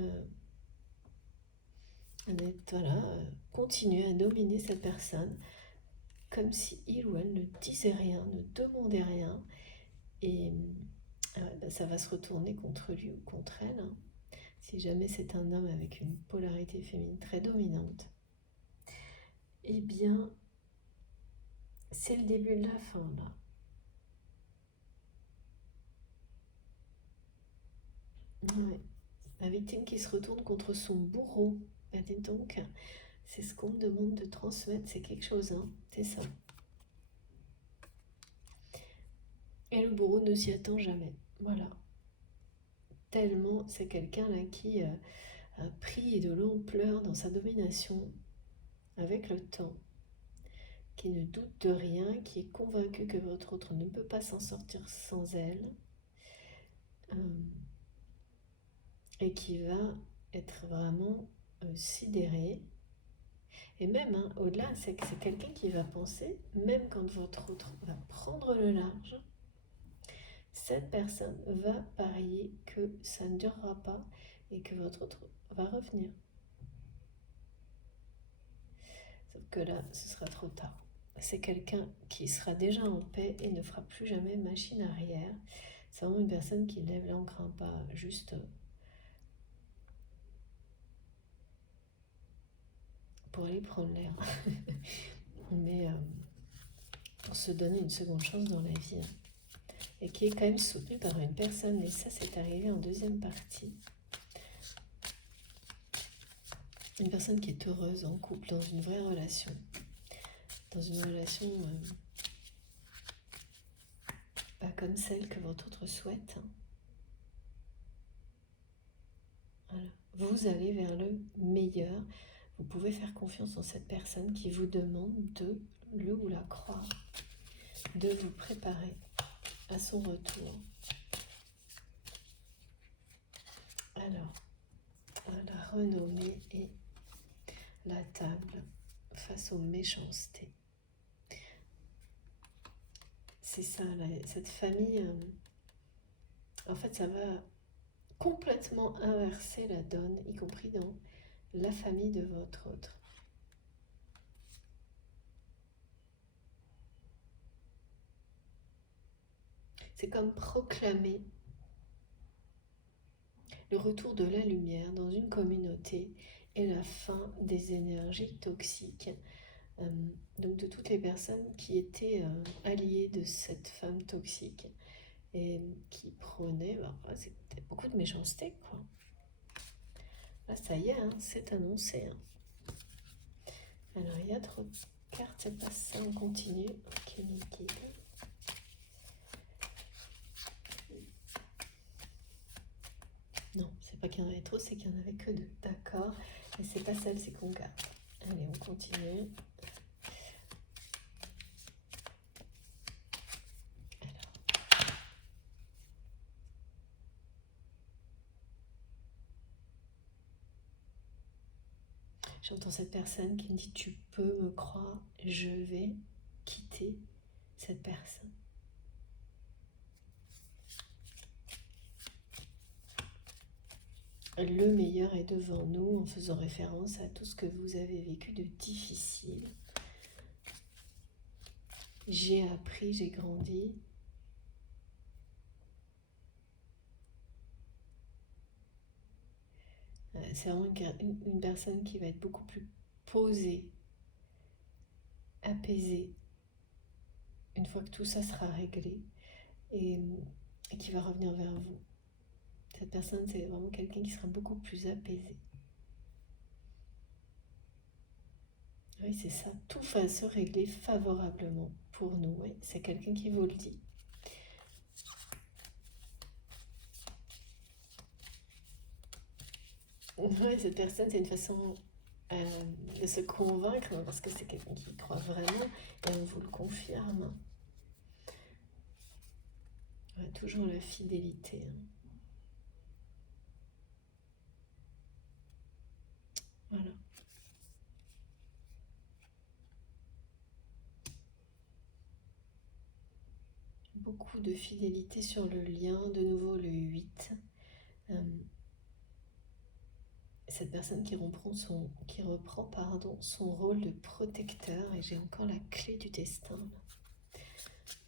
continuait à dominer cette personne. Comme si il ou elle ne disait rien, ne demandait rien. Et ça va se retourner contre lui ou contre elle. Hein. Si jamais c'est un homme avec une polarité féminine très dominante, eh bien, c'est le début de la fin, là. Ouais. La victime qui se retourne contre son bourreau. Ben, dis donc, c'est ce qu'on me demande de transmettre, c'est quelque chose, hein, c'est ça. Et le bourreau ne s'y attend jamais, voilà. Tellement c'est quelqu'un là qui a pris de l'ampleur dans sa domination avec le temps, qui ne doute de rien, qui est convaincu que votre autre ne peut pas s'en sortir sans elle, et qui va être vraiment sidéré. Et même, hein, au-delà, c'est que c'est quelqu'un qui va penser, même quand votre autre va prendre le large, cette personne va parier que ça ne durera pas et que votre autre va revenir. Sauf que là, ce sera trop tard. C'est quelqu'un qui sera déjà en paix et ne fera plus jamais machine arrière. C'est vraiment une personne qui lève l'ancre, hein, pas juste pour aller prendre l'air, mais pour se donner une seconde chance dans la vie. Et qui est quand même soutenu par une personne, et ça c'est arrivé en deuxième partie. Une personne qui est heureuse en couple, dans une vraie relation. Dans une relation pas comme celle que votre autre souhaite. Voilà. Vous allez vers le meilleur. Vous pouvez faire confiance en cette personne qui vous demande de le ou la croire, de vous préparer à son retour. Alors, la renommée et la table face aux méchancetés. C'est ça, cette famille, en fait, ça va complètement inverser la donne, y compris dans la famille de votre autre. C'est comme proclamer le retour de la lumière dans une communauté et la fin des énergies toxiques. Donc de toutes les personnes qui étaient alliées de cette femme toxique et qui prônaient, c'était beaucoup de méchanceté, quoi. Là, ça y est, hein, c'est annoncé. Hein. Alors, il y a trop de cartes, c'est pas ça, on continue. Ok, nickel. Non, c'est pas qu'il y en avait trop, c'est qu'il n'y en avait que deux. D'accord, mais c'est pas celle, c'est qu'on garde. Allez, on continue. J'entends cette personne qui me dit « Tu peux me croire, je vais quitter cette personne. » Le meilleur est devant nous, en faisant référence à tout ce que vous avez vécu de difficile. j'ai appris, j'ai grandi. C'est vraiment une personne qui va être beaucoup plus posée, apaisée, une fois que tout ça sera réglé, et qui va revenir vers vous. Cette personne, c'est vraiment quelqu'un qui sera beaucoup plus apaisé. Oui, c'est ça. Tout va se régler favorablement pour nous. Oui, c'est quelqu'un qui vous le dit. Oui, cette personne, c'est une façon de se convaincre, parce que c'est quelqu'un qui croit vraiment, et on vous le confirme. Ouais, toujours la fidélité. Voilà. Beaucoup de fidélité sur le lien, de nouveau le 8. Cette personne qui reprend son rôle de protecteur, et j'ai encore la clé du destin,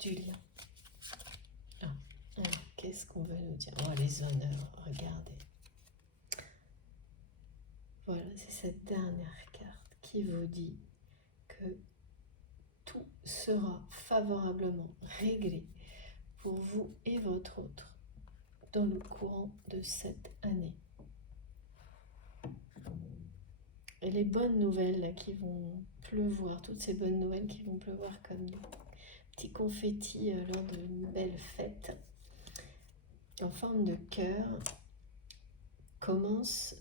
du lien. Alors, qu'est-ce qu'on veut nous dire? Oh, les honneurs, regardez. Voilà, c'est cette dernière carte qui vous dit que tout sera favorablement réglé pour vous et votre autre dans le courant de cette année. Et les bonnes nouvelles là, qui vont pleuvoir, toutes ces bonnes nouvelles qui vont pleuvoir comme des petits confettis lors d'une belle fête en forme de cœur, commencent,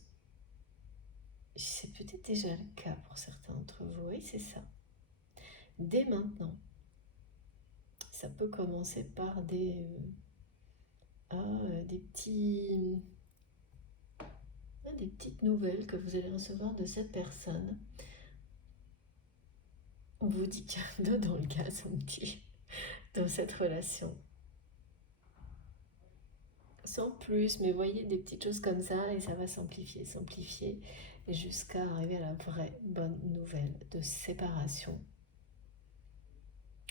c'est peut-être déjà le cas pour certains d'entre vous, oui c'est ça, dès maintenant. Ça peut commencer par des petites nouvelles que vous allez recevoir de cette personne. On vous dit qu'il y a un dos dans le gaz, on me dit, dans cette relation. Sans plus, mais voyez des petites choses comme ça, et ça va s'amplifier, et jusqu'à arriver à la vraie bonne nouvelle de séparation.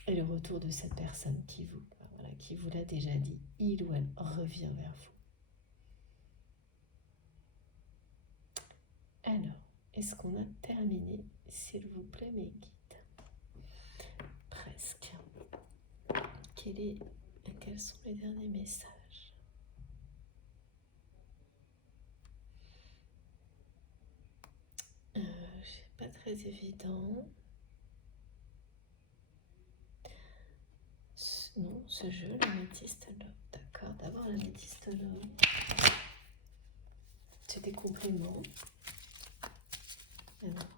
Et le retour de cette personne qui vous l'a déjà dit, il ou elle revient vers vous. Alors, est-ce qu'on a terminé, s'il vous plaît, mes guides? Presque. Quels sont les derniers messages? C'est pas très évident. Non, ce jeu, l'améthyste love. D'accord, d'abord l'améthyste love. C'est des compliments. Alors.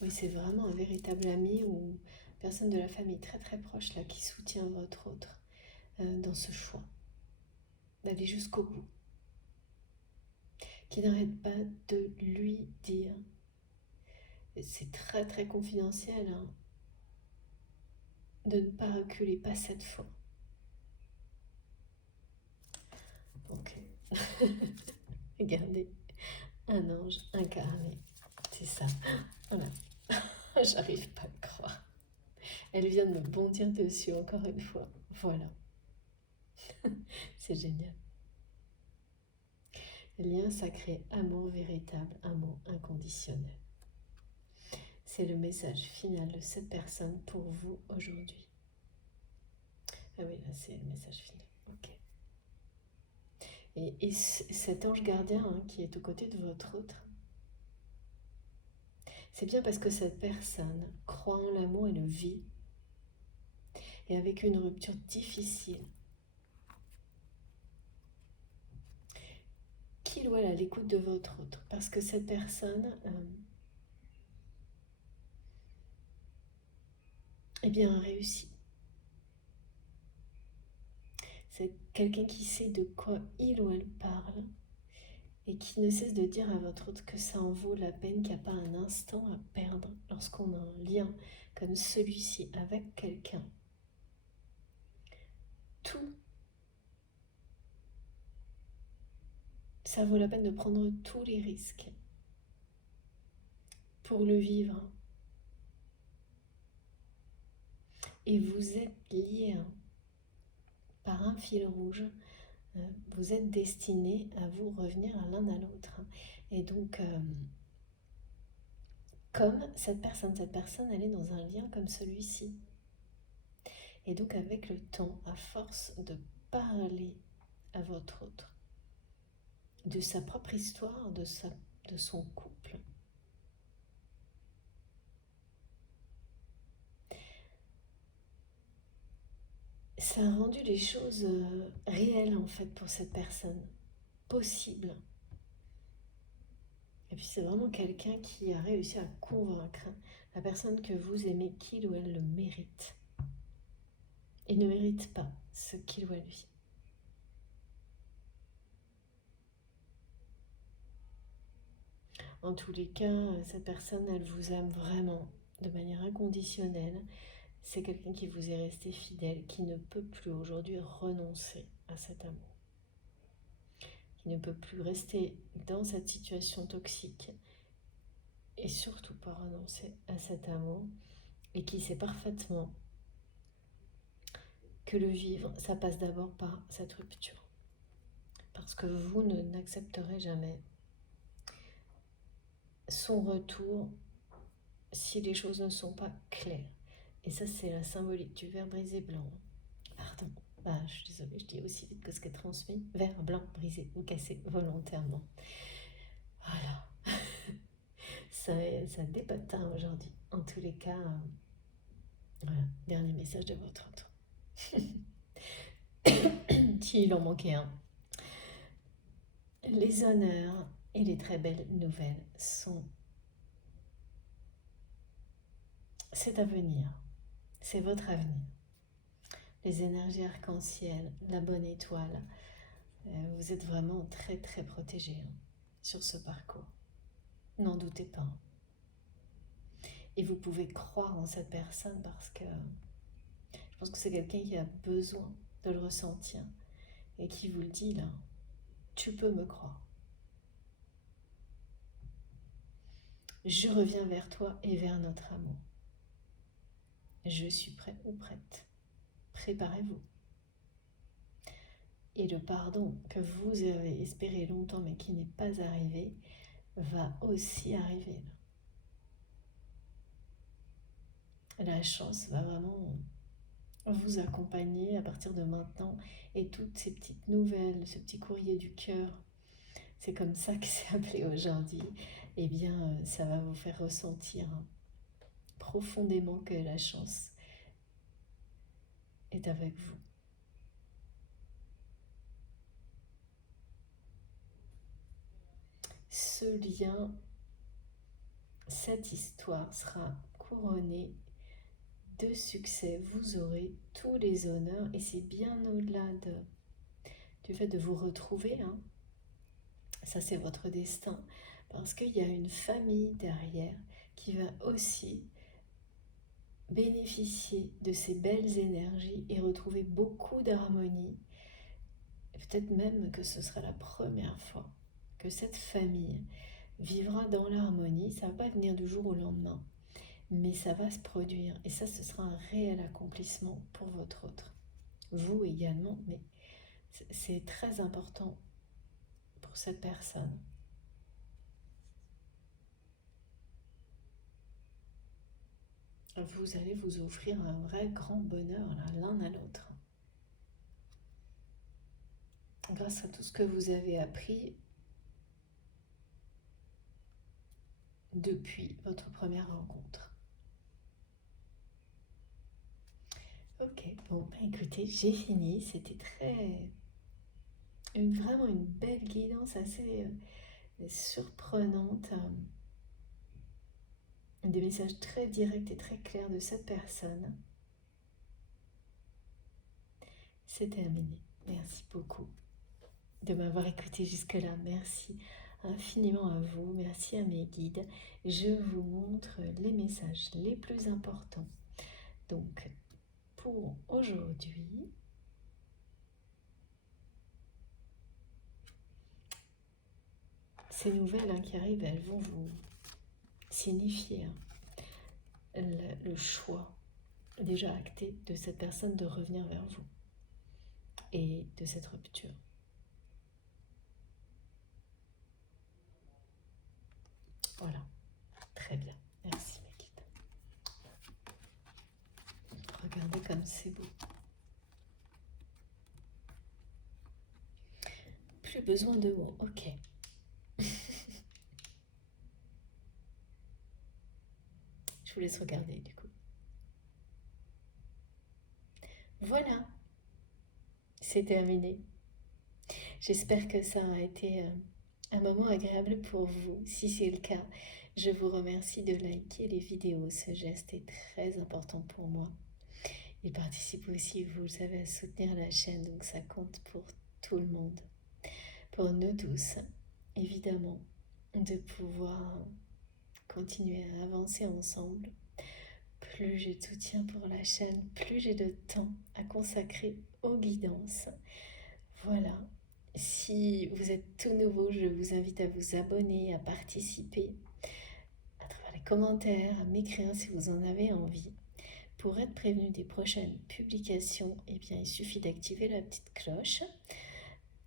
Oui, c'est vraiment un véritable ami ou personne de la famille très très proche là qui soutient votre autre dans ce choix d'aller jusqu'au bout, qui n'arrête pas de lui dire, c'est très très confidentiel, hein, de ne pas reculer, pas cette fois. Ok. Regardez, un ange incarné, c'est ça. Voilà. J'arrive pas à le croire. Elle vient de me bondir dessus encore une fois. Voilà. C'est génial. Lien sacré, amour véritable, amour inconditionnel. C'est le message final de cette personne pour vous aujourd'hui. Ah oui, là c'est le message final. Ok. Et cet ange gardien qui est aux côtés de votre autre, c'est bien parce que cette personne croit en l'amour et le vit. Et avec une rupture difficile, qu'il ou elle à l'écoute de votre autre. Parce que cette personne, eh bien, a réussi. C'est quelqu'un qui sait de quoi il ou elle parle et qui ne cesse de dire à votre autre que ça en vaut la peine, qu'il n'y a pas un instant à perdre lorsqu'on a un lien comme celui-ci avec quelqu'un. ça vaut la peine de prendre tous les risques pour le vivre. Et vous êtes liés par un fil rouge. Vous êtes destinés à vous revenir l'un à l'autre. Et donc, comme cette personne, elle est dans un lien comme celui-ci. Et donc, avec le temps, à force de parler à votre autre, de sa propre histoire, de son couple, ça a rendu les choses réelles en fait pour cette personne, possible. Et puis c'est vraiment quelqu'un qui a réussi à convaincre la personne que vous aimez qu'il ou elle le mérite. Et ne mérite pas ce qu'il ou elle vit. En tous les cas, cette personne, elle vous aime vraiment de manière inconditionnelle. C'est quelqu'un qui vous est resté fidèle, qui ne peut plus aujourd'hui renoncer à cet amour. Qui ne peut plus rester dans cette situation toxique et surtout pas renoncer à cet amour et qui sait parfaitement que le vivre, ça passe d'abord par cette rupture. Parce que vous n'accepterez jamais son retour si les choses ne sont pas claires. Et ça, c'est la symbolique du verre brisé blanc. Pardon, je suis désolée, je dis aussi vite que ce qui est transmis. Verre blanc brisé ou cassé volontairement. Voilà. ça dépote aujourd'hui. En tous les cas, voilà, dernier message de votre autre. S'il en manquait un. Les honneurs et les très belles nouvelles sont... C'est à venir. C'est votre avenir. Les énergies arc-en-ciel, la bonne étoile, vous êtes vraiment très très protégés sur ce parcours. N'en doutez pas. Et vous pouvez croire en cette personne parce que je pense que c'est quelqu'un qui a besoin de le ressentir et qui vous le dit là. Tu peux me croire. Je reviens vers toi et vers notre amour. Je suis prêt ou prête. Préparez-vous. Et le pardon que vous avez espéré longtemps mais qui n'est pas arrivé va aussi arriver. La chance va vraiment vous accompagner à partir de maintenant et toutes ces petites nouvelles, ce petit courrier du cœur, c'est comme ça que c'est appelé aujourd'hui, eh bien ça va vous faire ressentir profondément que la chance est avec vous. Ce lien, cette histoire sera couronnée de succès. Vous aurez tous les honneurs et c'est bien au-delà du fait de vous retrouver. Ça, c'est votre destin parce qu'il y a une famille derrière qui va aussi bénéficier de ces belles énergies et retrouver beaucoup d'harmonie. Peut-être même que ce sera la première fois que cette famille vivra dans l'harmonie. Ça ne va pas venir du jour au lendemain, mais ça va se produire. Et ça, ce sera un réel accomplissement pour votre autre. Vous également, mais c'est très important pour cette personne. Vous allez vous offrir un vrai grand bonheur l'un à l'autre. Grâce à tout ce que vous avez appris depuis votre première rencontre. Ok, bon, écoutez, j'ai fini. C'était vraiment une belle guidance assez surprenante. Des messages très directs et très clairs de cette personne. C'est terminé. Merci beaucoup de m'avoir écouté jusque-là. Merci infiniment à vous. Merci à mes guides. Je vous montre les messages les plus importants. Donc, pour aujourd'hui, Ces nouvelles qui arrivent, elles vont vous signifier le choix déjà acté de cette personne de revenir vers vous et de cette rupture. Voilà, très bien, merci mes guides. Regardez comme c'est beau. Plus besoin de mots, ok. Je vous laisse regarder du coup. Voilà, c'est terminé. J'espère que ça a été un moment agréable pour vous. Si c'est le cas, je vous remercie de liker les vidéos. Ce geste est très important pour moi. Il participe aussi, vous le savez, à soutenir la chaîne, donc ça compte pour tout le monde. Pour nous tous, évidemment, de pouvoir continuer à avancer ensemble. Plus j'ai de soutien pour la chaîne, plus j'ai de temps à consacrer aux guidances. Voilà. Si vous êtes tout nouveau, je vous invite à vous abonner, à participer à travers les commentaires, à m'écrire si vous en avez envie. Pour être prévenu des prochaines publications, eh bien, il suffit d'activer la petite cloche.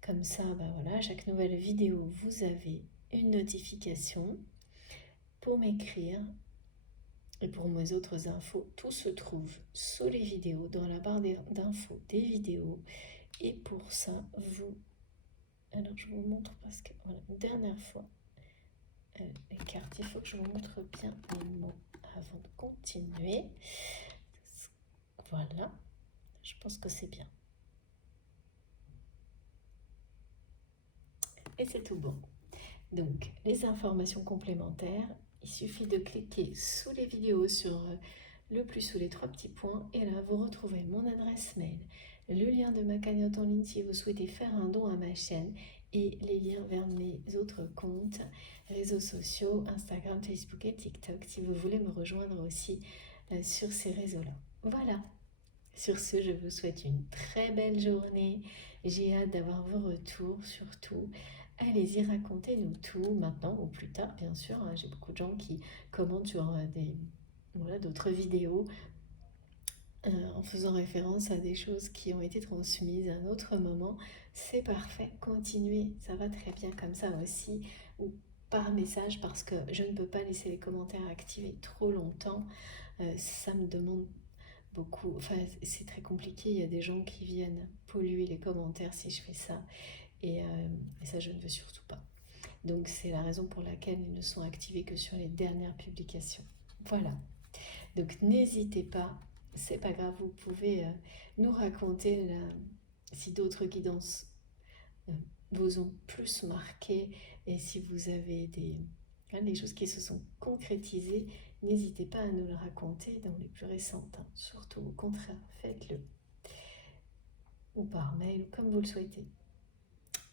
Comme ça, voilà, à chaque nouvelle vidéo, vous avez une notification. Pour m'écrire et pour mes autres infos, tout se trouve sous les vidéos, dans la barre d'infos des vidéos. Et pour ça, alors je vous montre parce que, voilà, une dernière fois, les cartes, il faut que je vous montre bien les mots avant de continuer. Voilà, je pense que c'est bien. Et c'est tout bon. Donc, les informations complémentaires, il suffit de cliquer sous les vidéos sur le plus sous les 3 petits points et là, vous retrouvez mon adresse mail, le lien de ma cagnotte en ligne si vous souhaitez faire un don à ma chaîne et les liens vers mes autres comptes, réseaux sociaux, Instagram, Facebook et TikTok si vous voulez me rejoindre aussi sur ces réseaux-là. Voilà. Sur ce, je vous souhaite une très belle journée. J'ai hâte d'avoir vos retours, surtout. Allez-y, racontez-nous tout, maintenant ou plus tard, bien sûr. J'ai beaucoup de gens qui commentent sur d'autres vidéos en faisant référence à des choses qui ont été transmises à un autre moment. C'est parfait, continuez, ça va très bien comme ça aussi. Ou par message, parce que je ne peux pas laisser les commentaires activés trop longtemps. Ça me demande beaucoup, enfin c'est très compliqué, il y a des gens qui viennent polluer les commentaires si je fais ça et ça je ne veux surtout pas. Donc c'est la raison pour laquelle ils ne sont activés que sur les dernières publications. Voilà, donc n'hésitez pas, c'est pas grave, vous pouvez nous raconter si d'autres guidances vous ont plus marqué et si vous avez des choses qui se sont concrétisées, n'hésitez pas à nous le raconter dans les plus récentes. Surtout, au contraire, faites-le. Ou par mail, ou comme vous le souhaitez.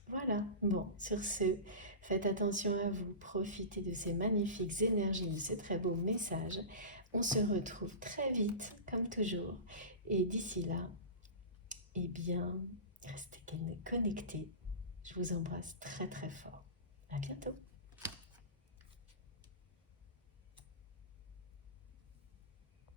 Voilà, bon, sur ce, faites attention à vous, profitez de ces magnifiques énergies, de ces très beaux messages. On se retrouve très vite, comme toujours. Et d'ici là, eh bien, restez connectés. Je vous embrasse très très fort. À bientôt.